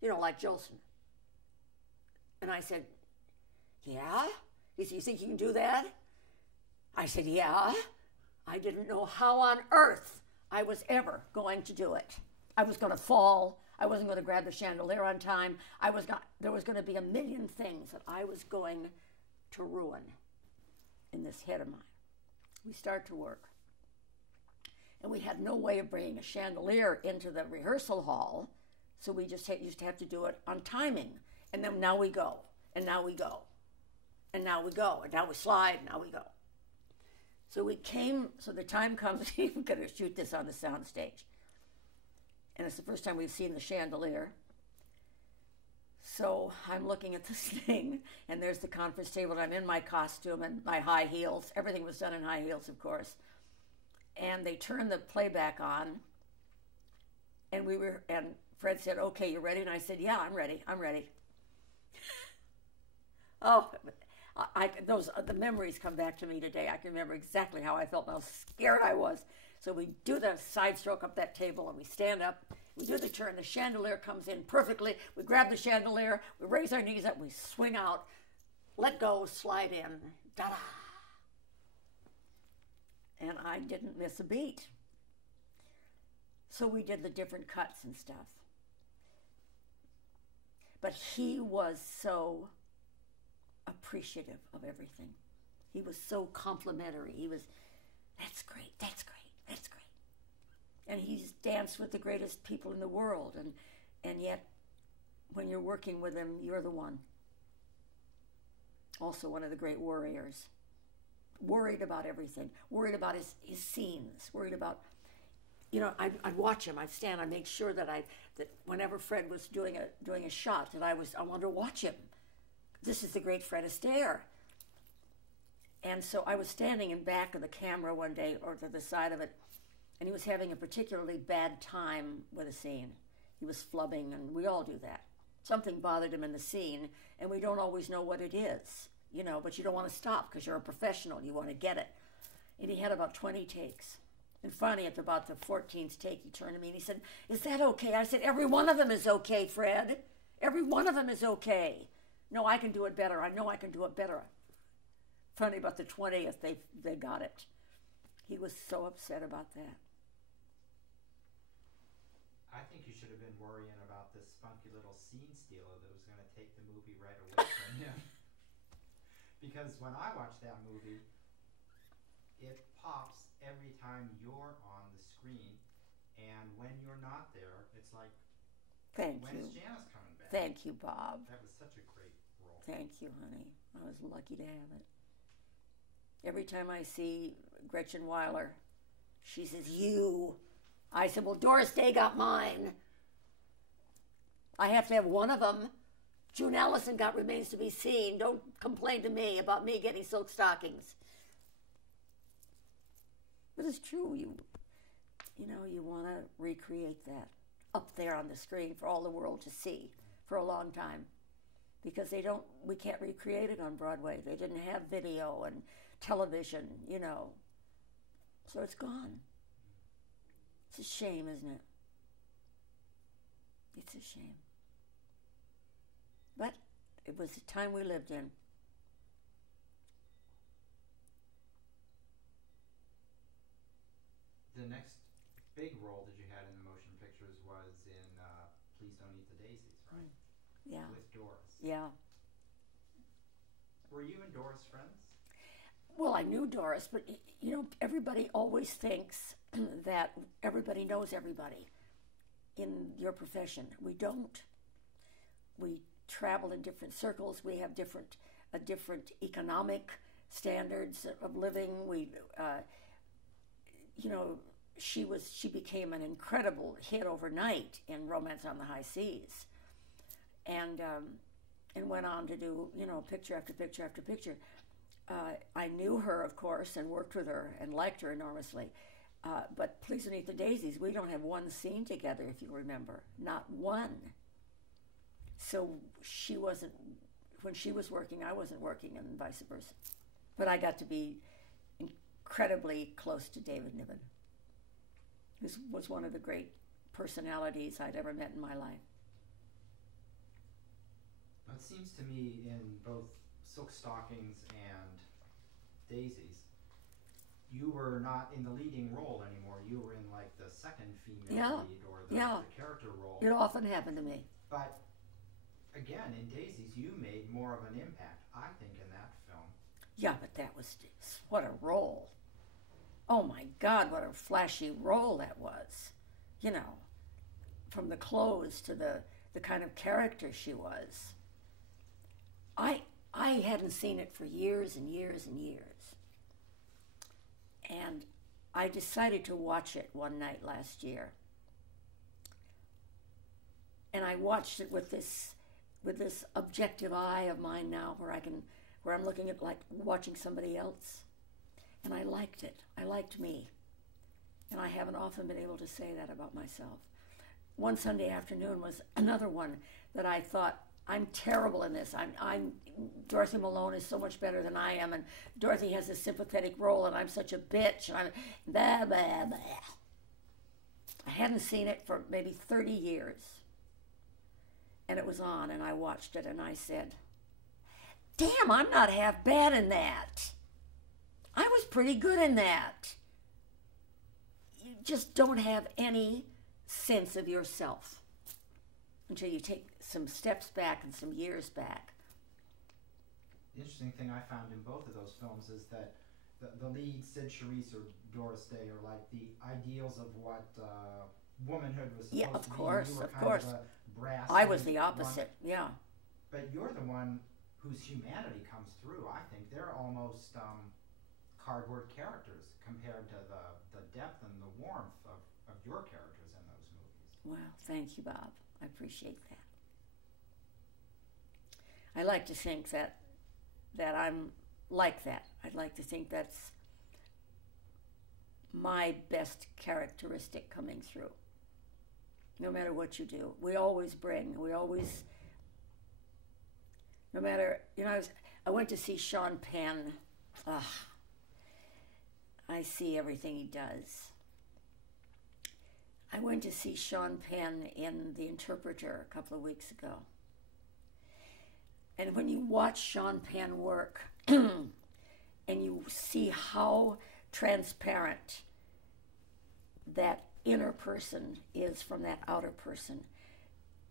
You know, like Jolson. And I said, yeah? He said, you think you can do that? I said, yeah. I didn't know how on earth I was ever going to do it. I was going to fall. I wasn't going to grab the chandelier on time. There was going to be a million things that I was going to ruin in this head of mine. We start to work. And we had no way of bringing a chandelier into the rehearsal hall, so we used to have to do it on timing. And then now we go, and now we go, and now we go, and now we slide, and now we go. So the time comes, we're going to shoot this on the sound stage. And it's the first time we've seen the chandelier. So I'm looking at this thing, and there's the conference table, and I'm in my costume and my high heels. Everything was done in high heels, of course. And they turned the playback on, and Fred said, okay, you ready? And I said, yeah, I'm ready. Oh, the memories come back to me today. I can remember exactly how I felt and how scared I was. So we do the side stroke up that table and we stand up. We do the turn. The chandelier comes in perfectly. We grab the chandelier. We raise our knees up. We swing out. Let go. Slide in. Da-da. And I didn't miss a beat. So we did the different cuts and stuff. But he was so appreciative of everything. He was so complimentary. He was, that's great, that's great, that's great. And he's danced with the greatest people in the world, and yet when you're working with him, you're the one. Also one of the great warriors. Worried about everything, worried about his scenes, worried about, you know, I'd watch him, I'd stand, I'd make sure that whenever Fred was doing a shot, that I wanted to watch him. This is the great Fred Astaire. And so I was standing in back of the camera one day, or to the side of it, and he was having a particularly bad time with a scene. He was flubbing, and we all do that. Something bothered him in the scene, and we don't always know what it is, you know, but you don't want to stop because you're a professional. You want to get it. And he had about 20 takes. And finally, at about the 14th take, he turned to me and he said, is that okay? I said, every one of them is okay, Fred. Every one of them is okay. No, I can do it better. I know I can do it better. Funny, about the 20th, they got it. He was so upset about that. I think you should have been worrying about this spunky little scene stealer that was going to take the movie right away from him. Because when I watch that movie, it pops every time you're on the screen, and when you're not there, it's like, Thank when you. is Janis coming back? Thank you, Bob. That was such a great role. Thank you, honey. I was lucky to have it. Every time I see Gretchen Weiler, she says, you. I said, well, Doris Day got mine. I have to have one of them. June Allison got Remains to be Seen. Don't complain to me about me getting Silk Stockings. But it's true. You want to recreate that up there on the screen for all the world to see for a long time. Because we can't recreate it on Broadway. They didn't have video and television, you know. So it's gone. It's a shame, isn't it? It's a shame. But it was the time we lived in. The next big role that you had in the motion pictures was in Please Don't Eat the Daisies, right? Yeah. With Doris. Yeah. Were you and Doris friends? Well, I knew Doris, but, you know, everybody always thinks that everybody knows everybody in your profession. We don't. We travel in different circles. We have different economic standards of living. We, she became an incredible hit overnight in Romance on the High Seas, and went on to do, picture after picture after picture. I knew her, of course, and worked with her and liked her enormously. But Please Beneath the Daisies, we don't have one scene together, if you remember. Not one. So when she was working, I wasn't working, and vice versa. But I got to be incredibly close to David Niven. This was one of the great personalities I'd ever met in my life. It seems to me in both Silk Stockings and Daisies, you were not in the leading role anymore. You were in like the second female lead or the character role. It often happened to me. But again, in Daisies, you made more of an impact, I think, in that film. Yeah, but that was, what a role. Oh my God, what a flashy role that was. From the clothes to the kind of character she was. I hadn't seen it for years and years and years. And I decided to watch it one night last year. And I watched it with this objective eye of mine now, where I'm looking at, like, watching somebody else. And I liked it. I liked me. And I haven't often been able to say that about myself. One Sunday afternoon was another one that I thought, I'm terrible in this. Dorothy Malone is so much better than I am, and Dorothy has a sympathetic role, and I'm such a bitch, and I'm blah, blah, blah. I hadn't seen it for maybe 30 years. And it was on, and I watched it, and I said, damn, I'm not half bad in that. I was pretty good in that. You just don't have any sense of yourself until you take some steps back and some years back. The interesting thing I found in both of those films is that the lead, Sid Charisse or Doris Day, are like the ideals of what womanhood was supposed to be. Of course, you were of kind course. Of a brass I was the opposite, one. But you're the one whose humanity comes through, I think. They're almost cardboard characters compared to the depth and the warmth of your characters in those movies. Well, thank you, Bob. I appreciate that. I like to think that I'm like that. I'd like to think that's my best characteristic coming through. No matter what you do, we always, no matter, I went to see Sean Penn. I see everything he does. I went to see Sean Penn in The Interpreter a couple of weeks ago. And when you watch Sean Penn work and you see how transparent that inner person is from that outer person,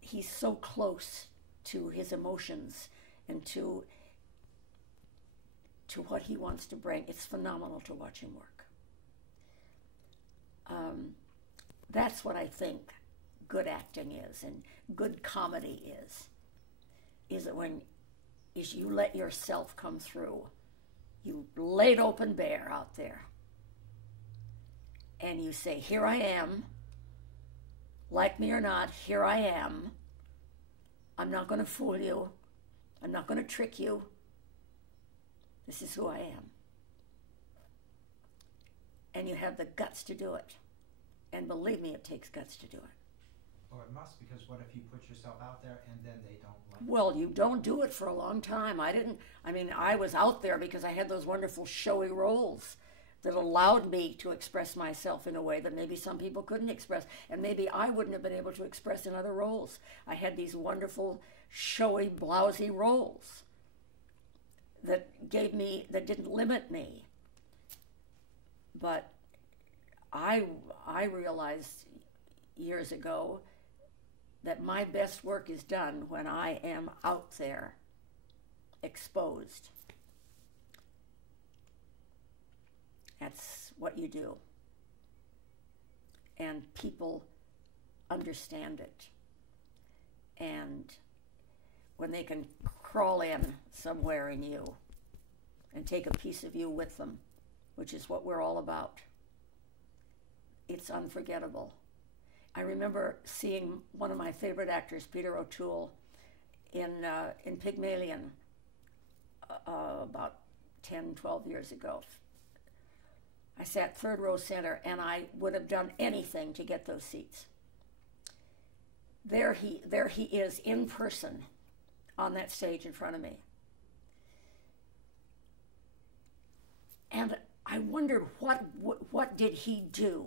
he's so close to his emotions and to what he wants to bring. It's phenomenal to watch him work. That's what I think good acting is and good comedy is that when you let yourself come through, you lay it open bare out there, and you say, here I am, like me or not, here I am. I'm not going to fool you. I'm not going to trick you. This is who I am. And you have the guts to do it. And believe me, it takes guts to do it. Oh, it must, because what if you put yourself out there and then they don't like it? Well, you don't do it for a long time. I was out there because I had those wonderful showy roles that allowed me to express myself in a way that maybe some people couldn't express, and maybe I wouldn't have been able to express in other roles. I had these wonderful, showy, blousy roles that didn't limit me. But I realized years ago that my best work is done when I am out there, exposed. That's what you do. And people understand it. And when they can crawl in somewhere in you and take a piece of you with them, which is what we're all about, it's unforgettable. I remember seeing one of my favorite actors, Peter O'Toole, in Pygmalion about 10, 12 years ago. I sat third row center, and I would have done anything to get those seats. There he is in person on that stage in front of me. And I wondered what did he do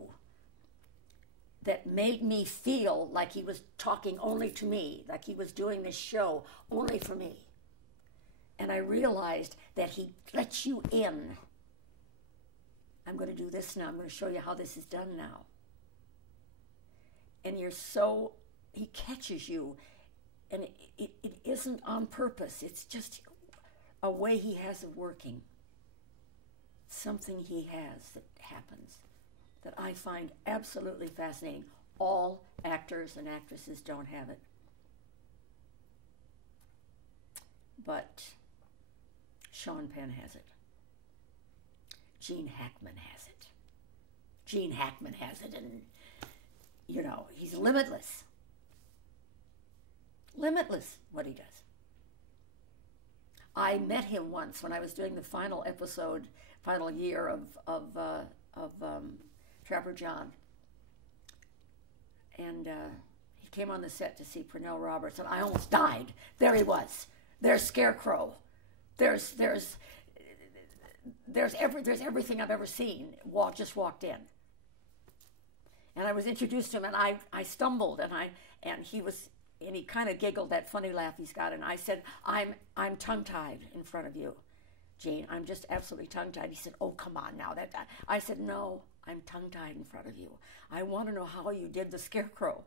that made me feel like he was talking only to me, like he was doing this show only for me. And I realized that he lets you in. I'm going to do this now. I'm going to show you how this is done now. And he catches you, and it isn't on purpose. It's just a way he has of working. Something he has that happens that I find absolutely fascinating. All actors and actresses don't have it. But Sean Penn has it. Gene Hackman has it. Gene Hackman has it, and, he's limitless. Limitless what he does. I met him once when I was doing the final year of Trapper John. And he came on the set to see Pernell Roberts, and I almost died. There he was. There's Scarecrow. There's everything I've ever seen. Just walked in. And I was introduced to him, and I stumbled, and he kind of giggled, that funny laugh he's got, and I said, I'm tongue-tied in front of you, Gene. I'm just absolutely tongue-tied. He said, oh, come on now. I said, no, I'm tongue-tied in front of you. I want to know how you did the Scarecrow.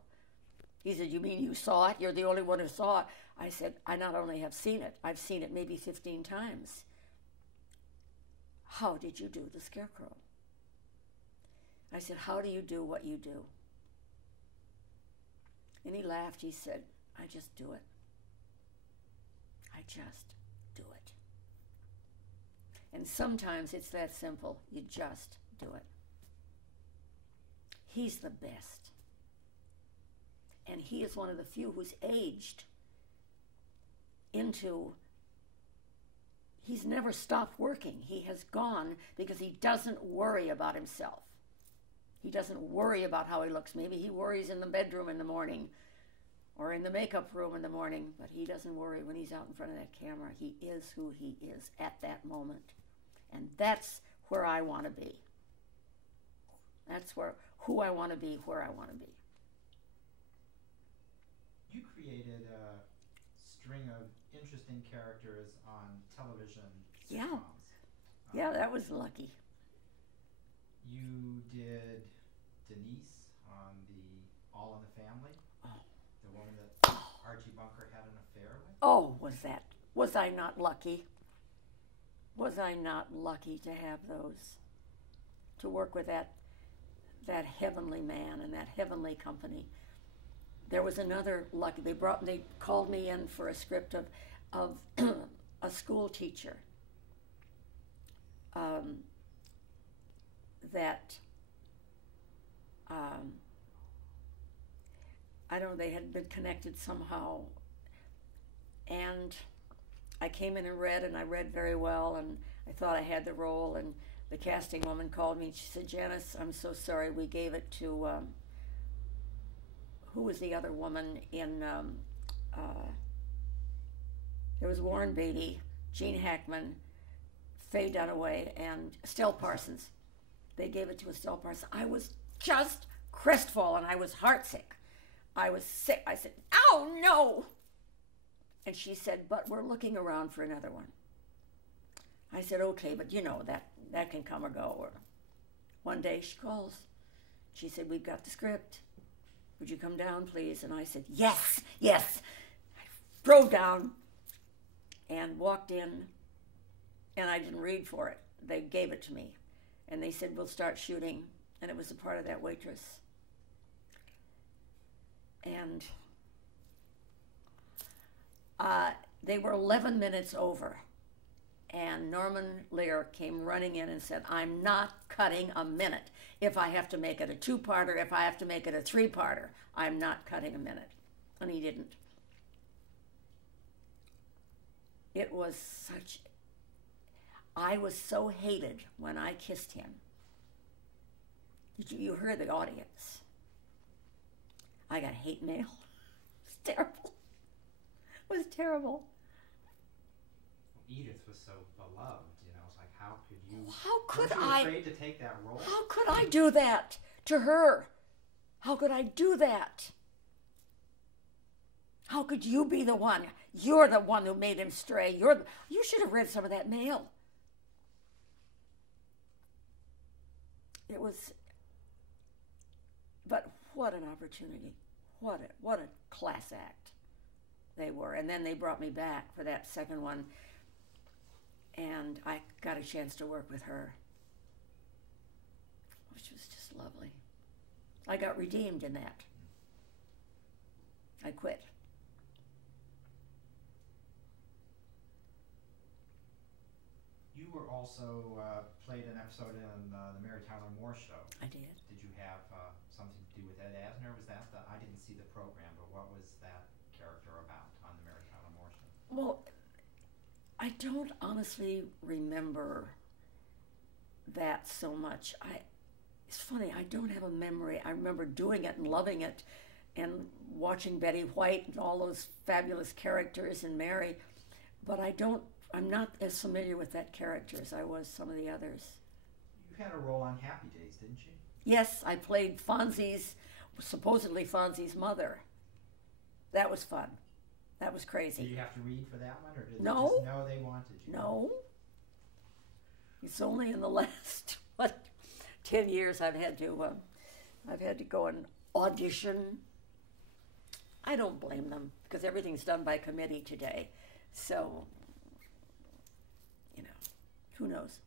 He said, you mean you saw it? You're the only one who saw it. I said, I not only have seen it, I've seen it maybe 15 times. How did you do the Scarecrow? I said, how do you do what you do? And he laughed. He said, I just do it. I just do it. And sometimes it's that simple. You just do it. He's the best. And he is one of the few who's aged into, he's never stopped working. He has gone because he doesn't worry about himself. He doesn't worry about how he looks. Maybe he worries in the bedroom in the morning or in the makeup room in the morning, but he doesn't worry when he's out in front of that camera. He is who he is at that moment. And that's where I want to be. That's who I want to be, where I want to be. You created a string of interesting characters on television sitcoms. Yeah, that was lucky. You did Denise on the All in the Family, the woman that Archie Bunker had an affair with. Oh, was I not lucky? Was I not lucky to have those, to work with that heavenly man and that heavenly company? There was another lucky. They called me in for a script of a school teacher. I don't know, they had been connected somehow. And I came in and read, and I read very well, and I thought I had the role, and the casting woman called me, and she said, Janis, I'm so sorry, we gave it to, who was the other woman in, there was Warren Beatty, Gene Hackman, Faye Dunaway, and Estelle Parsons. They gave it to Estelle Parsons. I was just crestfallen. I was heartsick. I was sick. I said, oh, no. And she said, but we're looking around for another one. I said, okay, but that can come or go. Or one day she calls. She said, we've got the script. Would you come down, please? And I said, yes. I drove down and walked in, and I didn't read for it. They gave it to me. And they said, we'll start shooting. And it was a part of that waitress. And they were 11 minutes over. And Norman Lear came running in and said, I'm not cutting a minute. If I have to make it a two-parter, if I have to make it a three-parter, I'm not cutting a minute. And he didn't. It was such... I was so hated when I kissed him. You heard the audience. I got hate mail. It was terrible. It was terrible. Edith was so beloved, you know. It's like, how could you? How could weren't I? you afraid to take that role? How could I do that to her? How could I do that? How could you be the one? You're the one who made him stray. You should have read some of that mail. It was, but what an opportunity. What a class act they were. And then they brought me back for that second one, and I got a chance to work with her, which was just lovely. I got redeemed in that. I quit. You were also played an episode in the Mary Tyler Moore Show. I did. Did you have something to do with Ed Asner? Was that I didn't see the program, but what was that character about on the Mary Tyler Moore Show? Well, I don't honestly remember that so much. It's funny, I don't have a memory. I remember doing it and loving it and watching Betty White and all those fabulous characters in Mary, but I'm not as familiar with that character as I was some of the others. You had a role on Happy Days, didn't you? Yes, I played supposedly Fonzie's mother. That was fun. That was crazy. Did you have to read for that one, or did No. they just know they wanted you? No. It's only in the last 10 years I've had to go and audition. I don't blame them because everything's done by committee today. So, who knows?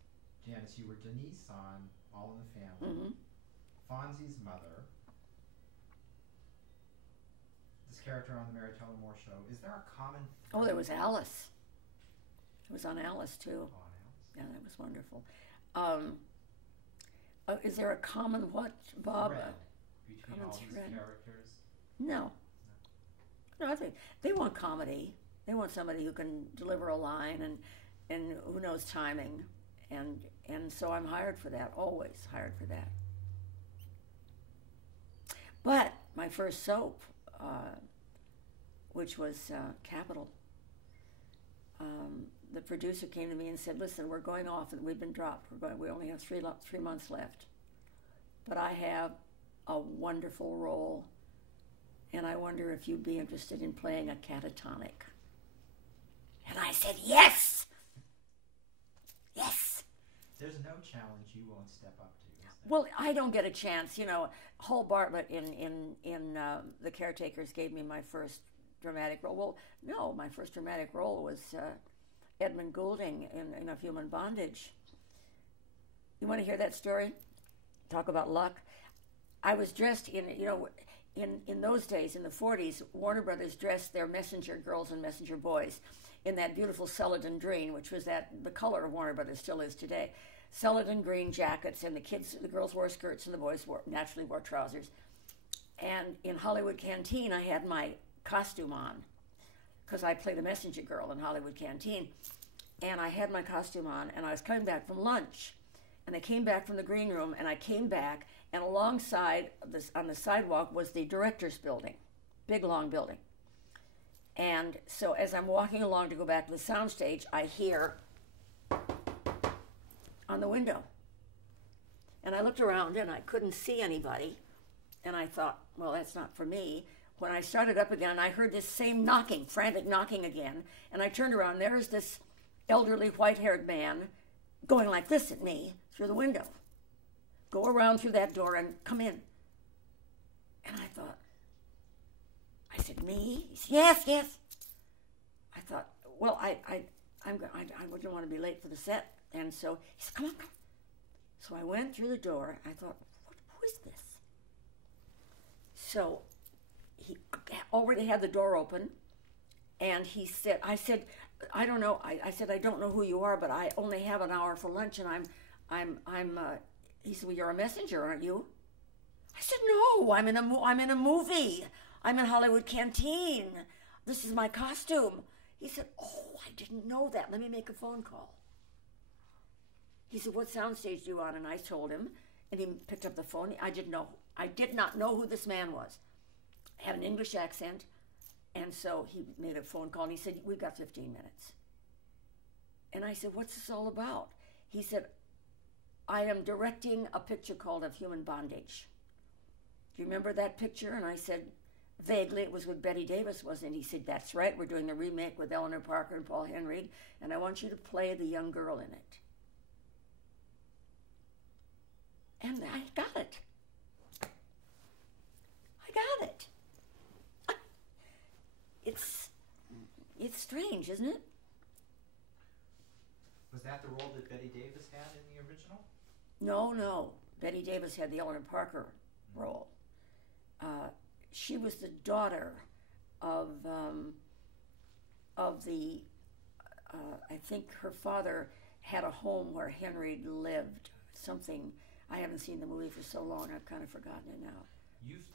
Janis, you were Denise on All in the Family. Mm-hmm. Fonzie's mother. This character on the Mary Tyler Moore Show. Is there a common thread? Oh, there was Alice. It was on Alice too. Oh, on Alice. Yeah, that was wonderful. Is there a common what, Bob? Thread between common all these thread? characters? No. No, I think they want comedy. They want somebody who can deliver a line and who knows timing. And so I'm hired for that, always hired for that. But my first soap, which was Capital, the producer came to me and said, listen, we're going off and we've been dropped. We only have 3 months left. But I have a wonderful role, and I wonder if you'd be interested in playing a catatonic. And I said, yes! Yes! There's no challenge you won't step up to, is there? Well, I don't get a chance. Hull Bartlett in The Caretakers gave me my first dramatic role. Well, no, my first dramatic role was Edmund Goulding in Of Human Bondage. You want to hear that story? Talk about luck. I was dressed in those days, in the 40s, Warner Brothers dressed their messenger girls and messenger boys in that beautiful celadon green, which was the color of Warner Brothers, still is today. Celadon green jackets, and the girls wore skirts and the boys naturally wore trousers. And in Hollywood Canteen, I had my costume on because I played a messenger girl in Hollywood Canteen. And I had my costume on, and I was coming back from lunch. And I came back from the green room, and I came back, and alongside on the sidewalk was the director's building, big, long building. And so as I'm walking along to go back to the soundstage, I hear on the window. And I looked around, and I couldn't see anybody. And I thought, well, that's not for me. When I started up again, I heard this same knocking, frantic knocking again. And I turned around, there's this elderly white-haired man going like this at me through the window. Go around through that door and come in. And I thought, I said, me? He said, yes, yes. I thought, well, I wouldn't want to be late for the set. And so he said, come on, come. So I went through the door. I thought, who is this? So he already had the door open. And I said, I don't know. I said, I don't know who you are, but I only have an hour for lunch, and he said, well, you're a messenger, aren't you? I said, no, I'm in a movie. I'm in Hollywood Canteen. This is my costume. He said, oh, I didn't know that. Let me make a phone call. He said, what soundstage do you on? And I told him, and he picked up the phone. I did not know who this man was. Had an English accent, and so he made a phone call, and he said, we've got 15 minutes. And I said, what's this all about? He said, I am directing a picture called Of Human Bondage. Do you remember that picture? And I said, vaguely, it was with Betty Davis, wasn't it? He said, that's right, we're doing the remake with Eleanor Parker and Paul Henreid, and I want you to play the young girl in it. And I got it. It's strange, isn't it? Was that the role that Betty Davis had in the original? No. Betty Davis had the Eleanor Parker role. She was the daughter of the, I think her father had a home where Henry lived, something. I haven't seen the movie for so long, I've kind of forgotten it now. You've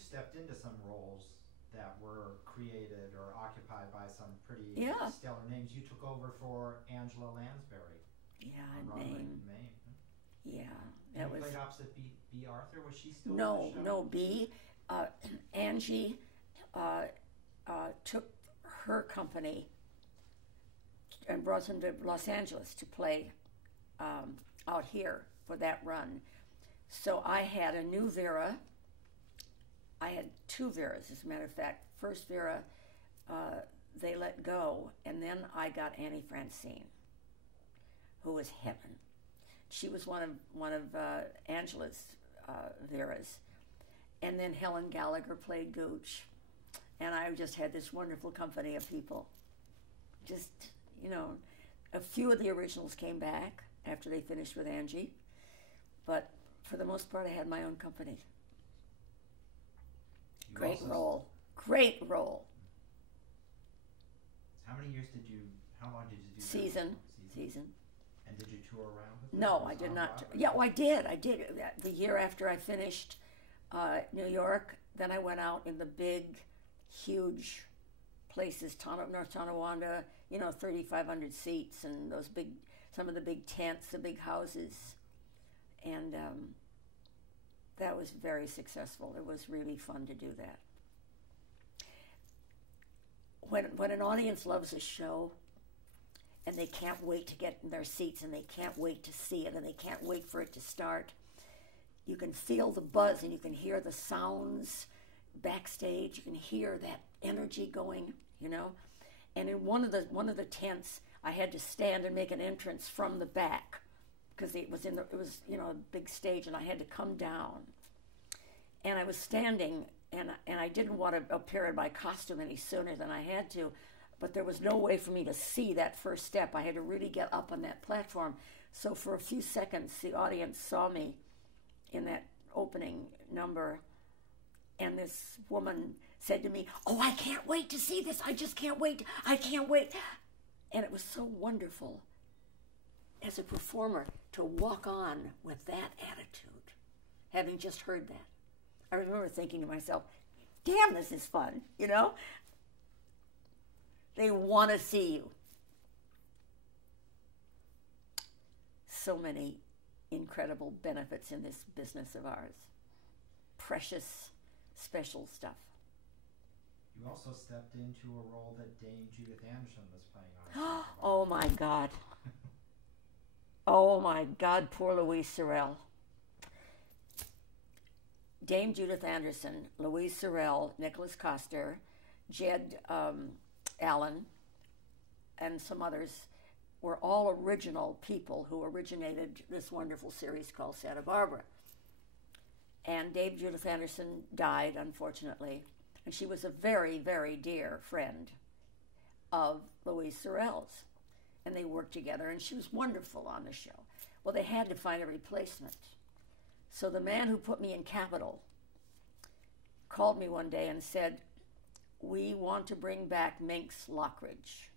stepped into some roles that were created or occupied by some pretty stellar names. You took over for Angela Lansbury. Yeah, Maine. Yeah, And you played opposite B. Arthur. Was she still No, in the show? no, B. Angie took her company and brought them to Los Angeles to play out here for that run. So I had a new Vera. I had two Veras, as a matter of fact. First Vera, they let go, and then I got Annie Francine, who was heaven. She was one of Angela's Veras, and then Helen Gallagher played Gooch, and I just had this wonderful company of people. Just, a few of the originals came back after they finished with Angie, but for the most part, I had my own company. Great role. How many years how long did you do Season. And did you tour around with them? No, I did not. Yeah, well, I did. The year after I finished New York, then I went out in the big, huge places, North Tonawanda, 3,500 seats, and some of the big tents, the big houses. And that was very successful. It was really fun to do that. When an audience loves a show and they can't wait to get in their seats and they can't wait to see it and they can't wait for it to start, you can feel the buzz and you can hear the sounds backstage. You can hear that energy going, And in one of the tents, I had to stand and make an entrance from the back because it was a big stage, and I had to come down. And I was standing, and I didn't want to appear in my costume any sooner than I had to, but there was no way for me to see that first step. I had to really get up on that platform. So for a few seconds, the audience saw me in that opening number, and this woman said to me, "Oh, I can't wait to see this. I just can't wait. I can't wait." And it was so wonderful as a performer to walk on with that attitude, having just heard that. I remember thinking to myself, damn, this is fun, They want to see you. So many incredible benefits in this business of ours. Precious, special stuff. You also stepped into a role that Dame Judith Anderson was playing on. Oh my God. Oh my God, poor Louise Sorel. Dame Judith Anderson, Louise Sorel, Nicholas Coster, Jed Allen, and some others were all original people who originated this wonderful series called Santa Barbara. And Dame Judith Anderson died, unfortunately, and she was a very, very dear friend of Louise Sorel's. And they worked together, and she was wonderful on the show. Well, they had to find a replacement. So the man who put me in Capitol called me one day and said, "We want to bring back Minx Lockridge."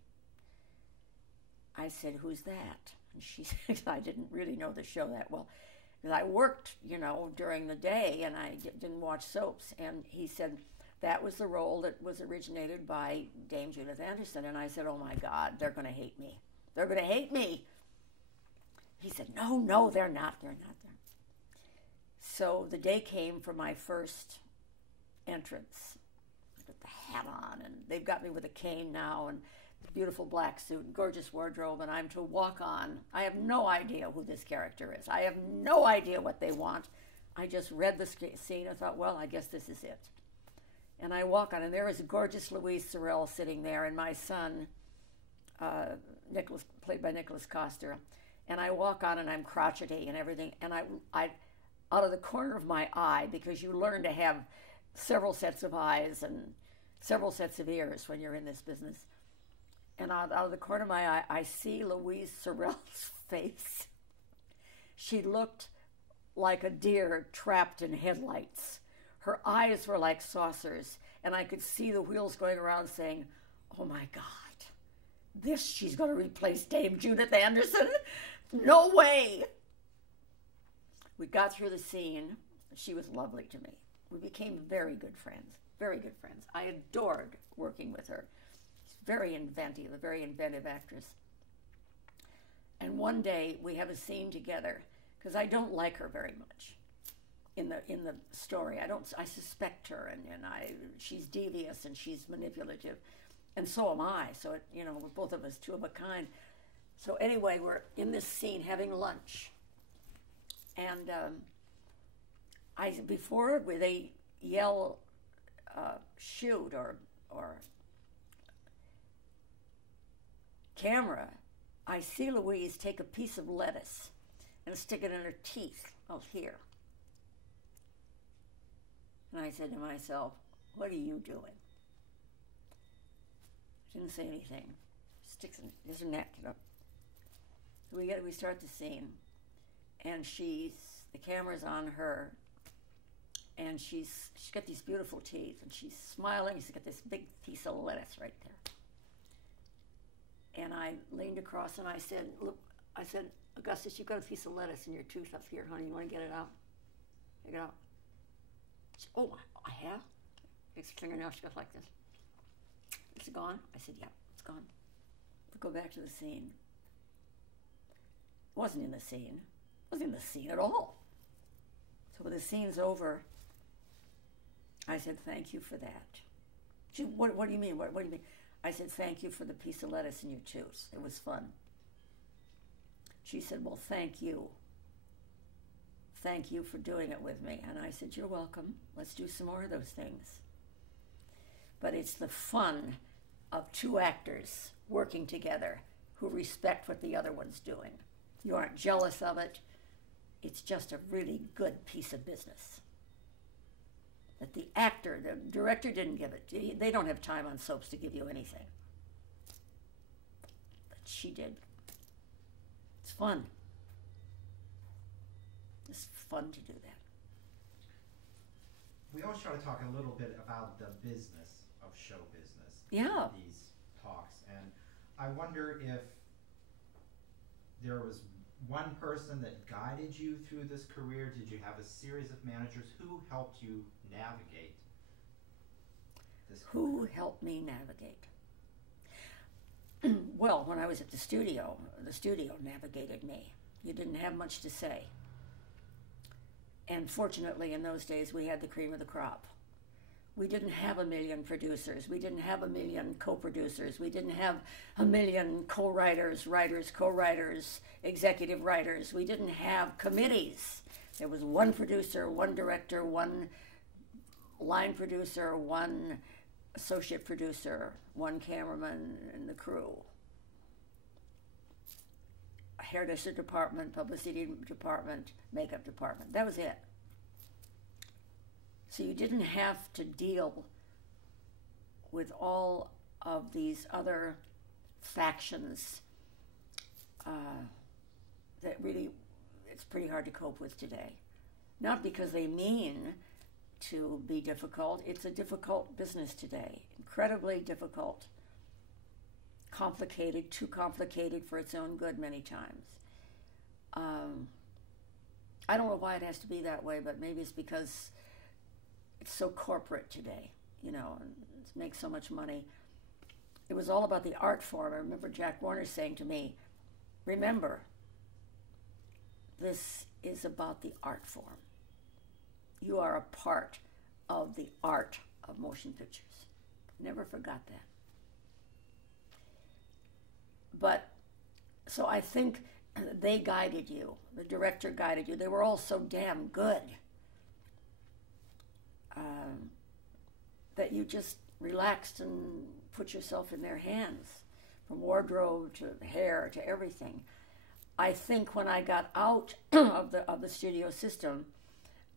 I said, who's that? And she said, I didn't really know the show that well. Because I worked, during the day, and I didn't watch soaps. And he said, that was the role that was originated by Dame Judith Anderson. And I said, oh my God, they're going to hate me. They're going to hate me. He said, no, they're not. They're not. So the day came for my first entrance with the hat on, and they've got me with a cane now, and a beautiful black suit, and gorgeous wardrobe, and I'm to walk on. I have no idea who this character is. I have no idea what they want. I just read the scene and thought, well, I guess this is it. And I walk on, and there is gorgeous Louise Sorel sitting there, and my son, Nicholas, played by Nicholas Coster. And I walk on, and I'm crotchety and everything, and I out of the corner of my eye, because you learn to have several sets of eyes and several sets of ears when you're in this business. And out of the corner of my eye, I see Louise Sorel's face. She looked like a deer trapped in headlights. Her eyes were like saucers, and I could see the wheels going around saying, oh my God, she's going to replace Dame Judith Anderson? No way! We got through the scene. She was lovely to me. We became very good friends, very good friends. I adored working with her. She's very inventive, a very inventive actress. And one day we have a scene together, because I don't like her very much in the story. I suspect her, and she's devious and she's manipulative, and so am I. So we're both of us two of a kind. So anyway, we're in this scene having lunch. And before they yell, shoot or camera, I see Louise take a piece of lettuce and stick it in her teeth. Oh, here. And I said to myself, what are you doing? Didn't say anything. Sticks in there's her neck. So we start the scene. And the camera's on her, and she's got these beautiful teeth, and she's smiling. She's got this big piece of lettuce right there. And I leaned across and I said, look, Augustus, you've got a piece of lettuce in your tooth up here, honey. You want to get it out? Take it out. She said, oh, I have? Takes her fingernail, she goes like this. Is it gone? I said, yeah, it's gone. We go back to the scene. It wasn't in the scene. It wasn't in the scene at all. So when the scene's over, I said, thank you for that. She, what do you mean? What do you mean? I said, thank you for the piece of lettuce in your tooth. It was fun. She said, well, thank you. Thank you for doing it with me. And I said, you're welcome. Let's do some more of those things. But it's the fun of two actors working together who respect what the other one's doing. You aren't jealous of it. It's just a really good piece of business. That the director didn't give it. They don't have time on soaps to give you anything. But she did. It's fun. It's fun to do that. We always try to talk a little bit about the business of show business. Yeah. In these talks. And I wonder if there was one person that guided you through this career. Did you have a series of managers? Who helped you navigate this career? Who helped me navigate? Well, when I was at the studio navigated me. You didn't have much to say. And fortunately, in those days, we had the cream of the crop. We didn't have 1 million producers. We didn't have 1 million co-producers. We didn't have 1 million co-writers, writers, co-writers, executive writers. We didn't have committees. There was one producer, one director, one line producer, one associate producer, one cameraman, and the crew. A hairdresser department, publicity department, makeup department. That was it. So you didn't have to deal with all of these other factions that really, it's pretty hard to cope with today. Not because they mean to be difficult. It's a difficult business today, incredibly difficult, complicated, too complicated for its own good many times. I don't know why it has to be that way, but maybe it's because it's so corporate today, you know, and it makes so much money. It was all about the art form. I remember Jack Warner saying to me, remember, this is about the art form. You are a part of the art of motion pictures. Never forgot that. But, so I think they guided you. The director guided you. They were all so damn good that you just relaxed and put yourself in their hands, from wardrobe to hair to everything. I think when I got out of the studio system,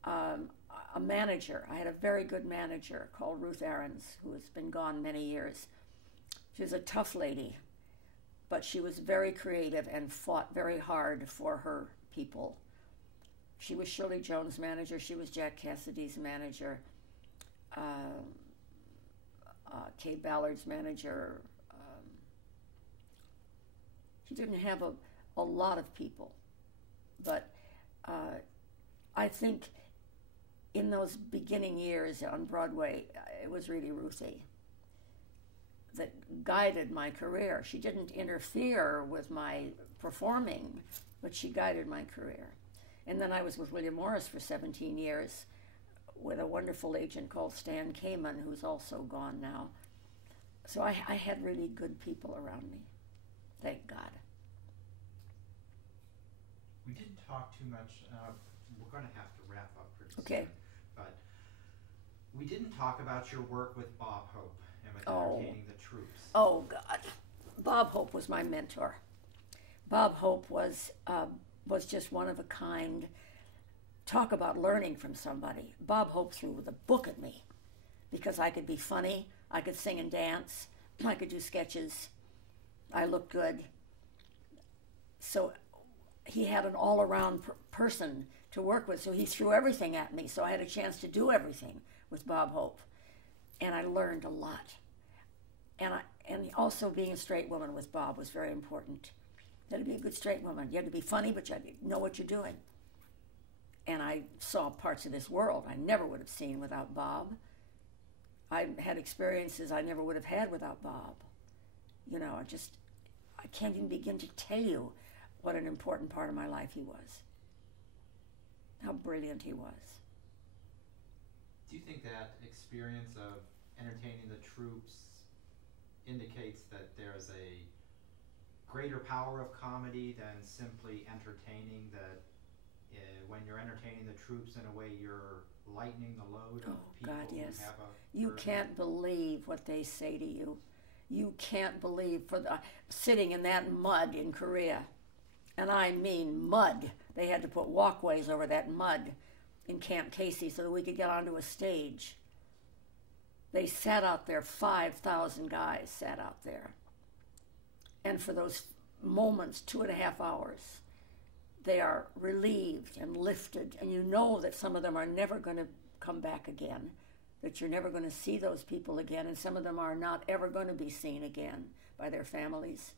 a manager, I had a very good manager called Ruth Ahrens, who has been gone many years. She was a tough lady, but she was very creative and fought very hard for her people. She was Shirley Jones' manager. She was Jack Cassidy's manager. Kay Ballard's manager. She didn't have a lot of people, but I think in those beginning years on Broadway, it was really Ruthie that guided my career. She didn't interfere with my performing, but she guided my career. And then I was with William Morris for 17 years with a wonderful agent called Stan Kamen, who's also gone now. So I had really good people around me. Thank God. We didn't talk too much. We're going to have to wrap up pretty Okay. soon. But we didn't talk about your work with Bob Hope and with entertaining the troops. Oh, God. Bob Hope was my mentor. Bob Hope was just one of a kind. Talk about learning from somebody. Bob Hope threw the book at me because I could be funny, I could sing and dance, I could do sketches, I looked good. So he had an all-around person to work with, so he threw everything at me, so I had a chance to do everything with Bob Hope. And I learned a lot. And also being a straight woman with Bob was very important. You had to be a good straight woman. You had to be funny, but you had to know what you're doing. And I saw parts of this world I never would have seen without Bob. I had experiences I never would have had without Bob. You know, I can't even begin to tell you what an important part of my life he was. How brilliant he was. Do you think that experience of entertaining the troops indicates that there's a greater power of comedy than simply entertaining, that when you're entertaining the troops in a way you're lightening the load of people God, yes. who have a You burden? can't believe what they say to you. You can't believe sitting in that mud in Korea. And I mean mud. They had to put walkways over that mud in Camp Casey so that we could get onto a stage. They sat out there, 5,000 guys sat out there. And for those moments, 2.5 hours, they are relieved and lifted. And you know that some of them are never going to come back again, that you're never going to see those people again, and some of them are not ever going to be seen again by their families.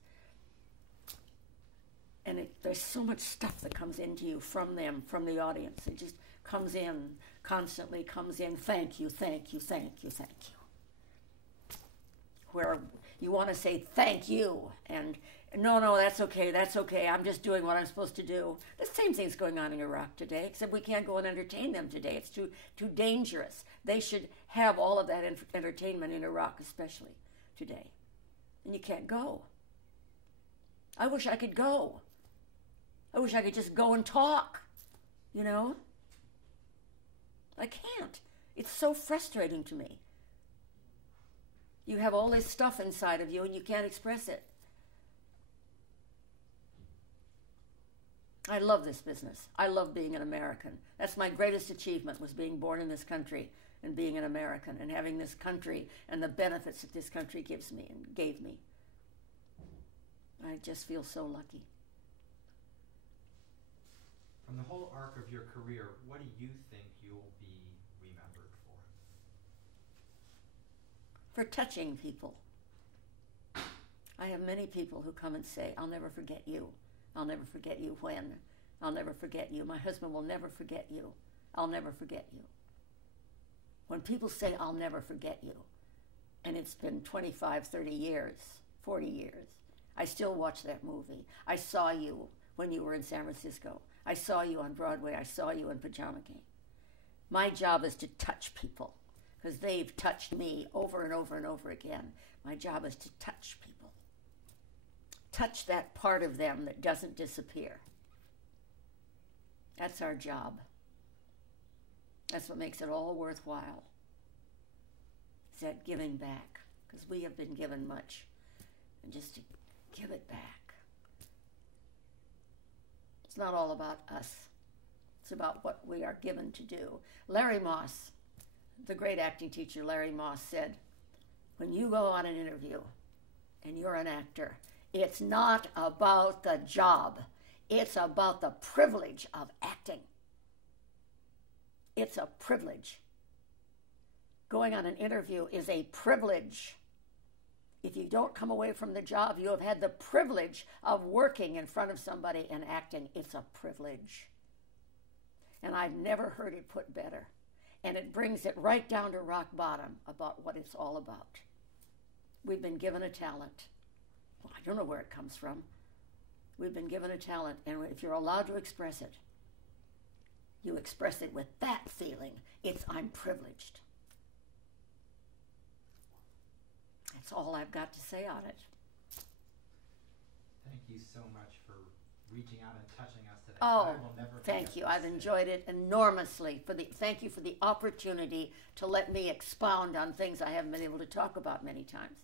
And there's so much stuff that comes into you from them, from the audience. It just comes in, constantly comes in. Thank you, thank you, thank you, thank you. Where you want to say thank you, and no, that's okay, I'm just doing what I'm supposed to do. The same thing's going on in Iraq today, except we can't go and entertain them today. It's too dangerous. They should have all of that entertainment in Iraq, especially today. And you can't go. I wish I could go. I wish I could just go and talk, you know? I can't. It's so frustrating to me. You have all this stuff inside of you and you can't express it. I love this business. I love being an American. That's my greatest achievement, was being born in this country and being an American and having this country and the benefits that this country gives me and gave me. I just feel so lucky. From the whole arc of your career, what do you think you'll be remembered for? For touching people. I have many people who come and say, I'll never forget you. I'll never forget you when. I'll never forget you. My husband will never forget you. I'll never forget you. When people say, I'll never forget you, and it's been 25, 30 years, 40 years, I still watch that movie. I saw you when you were in San Francisco. I saw you on Broadway. I saw you in Pajama King. My job is to touch people, because they've touched me over and over and over again. My job is to touch people. Touch that part of them that doesn't disappear. That's our job. That's what makes it all worthwhile. It's that giving back, because we have been given much, and just to give it back. It's not all about us. It's about what we are given to do. Larry Moss, the great acting teacher Larry Moss, said, when you go on an interview and you're an actor, it's not about the job. It's about the privilege of acting. It's a privilege. Going on an interview is a privilege. If you don't come away from the job, you have had the privilege of working in front of somebody and acting. It's a privilege. And I've never heard it put better. And it brings it right down to rock bottom about what it's all about. We've been given a talent. Well, I don't know where it comes from. We've been given a talent, and if you're allowed to express it, you express it with that feeling. It's, I'm privileged. That's all I've got to say on it. Thank you so much for reaching out and touching us today. Oh, I will never thank you. forget I've this. enjoyed it enormously. Thank you for the opportunity to let me expound on things I haven't been able to talk about many times.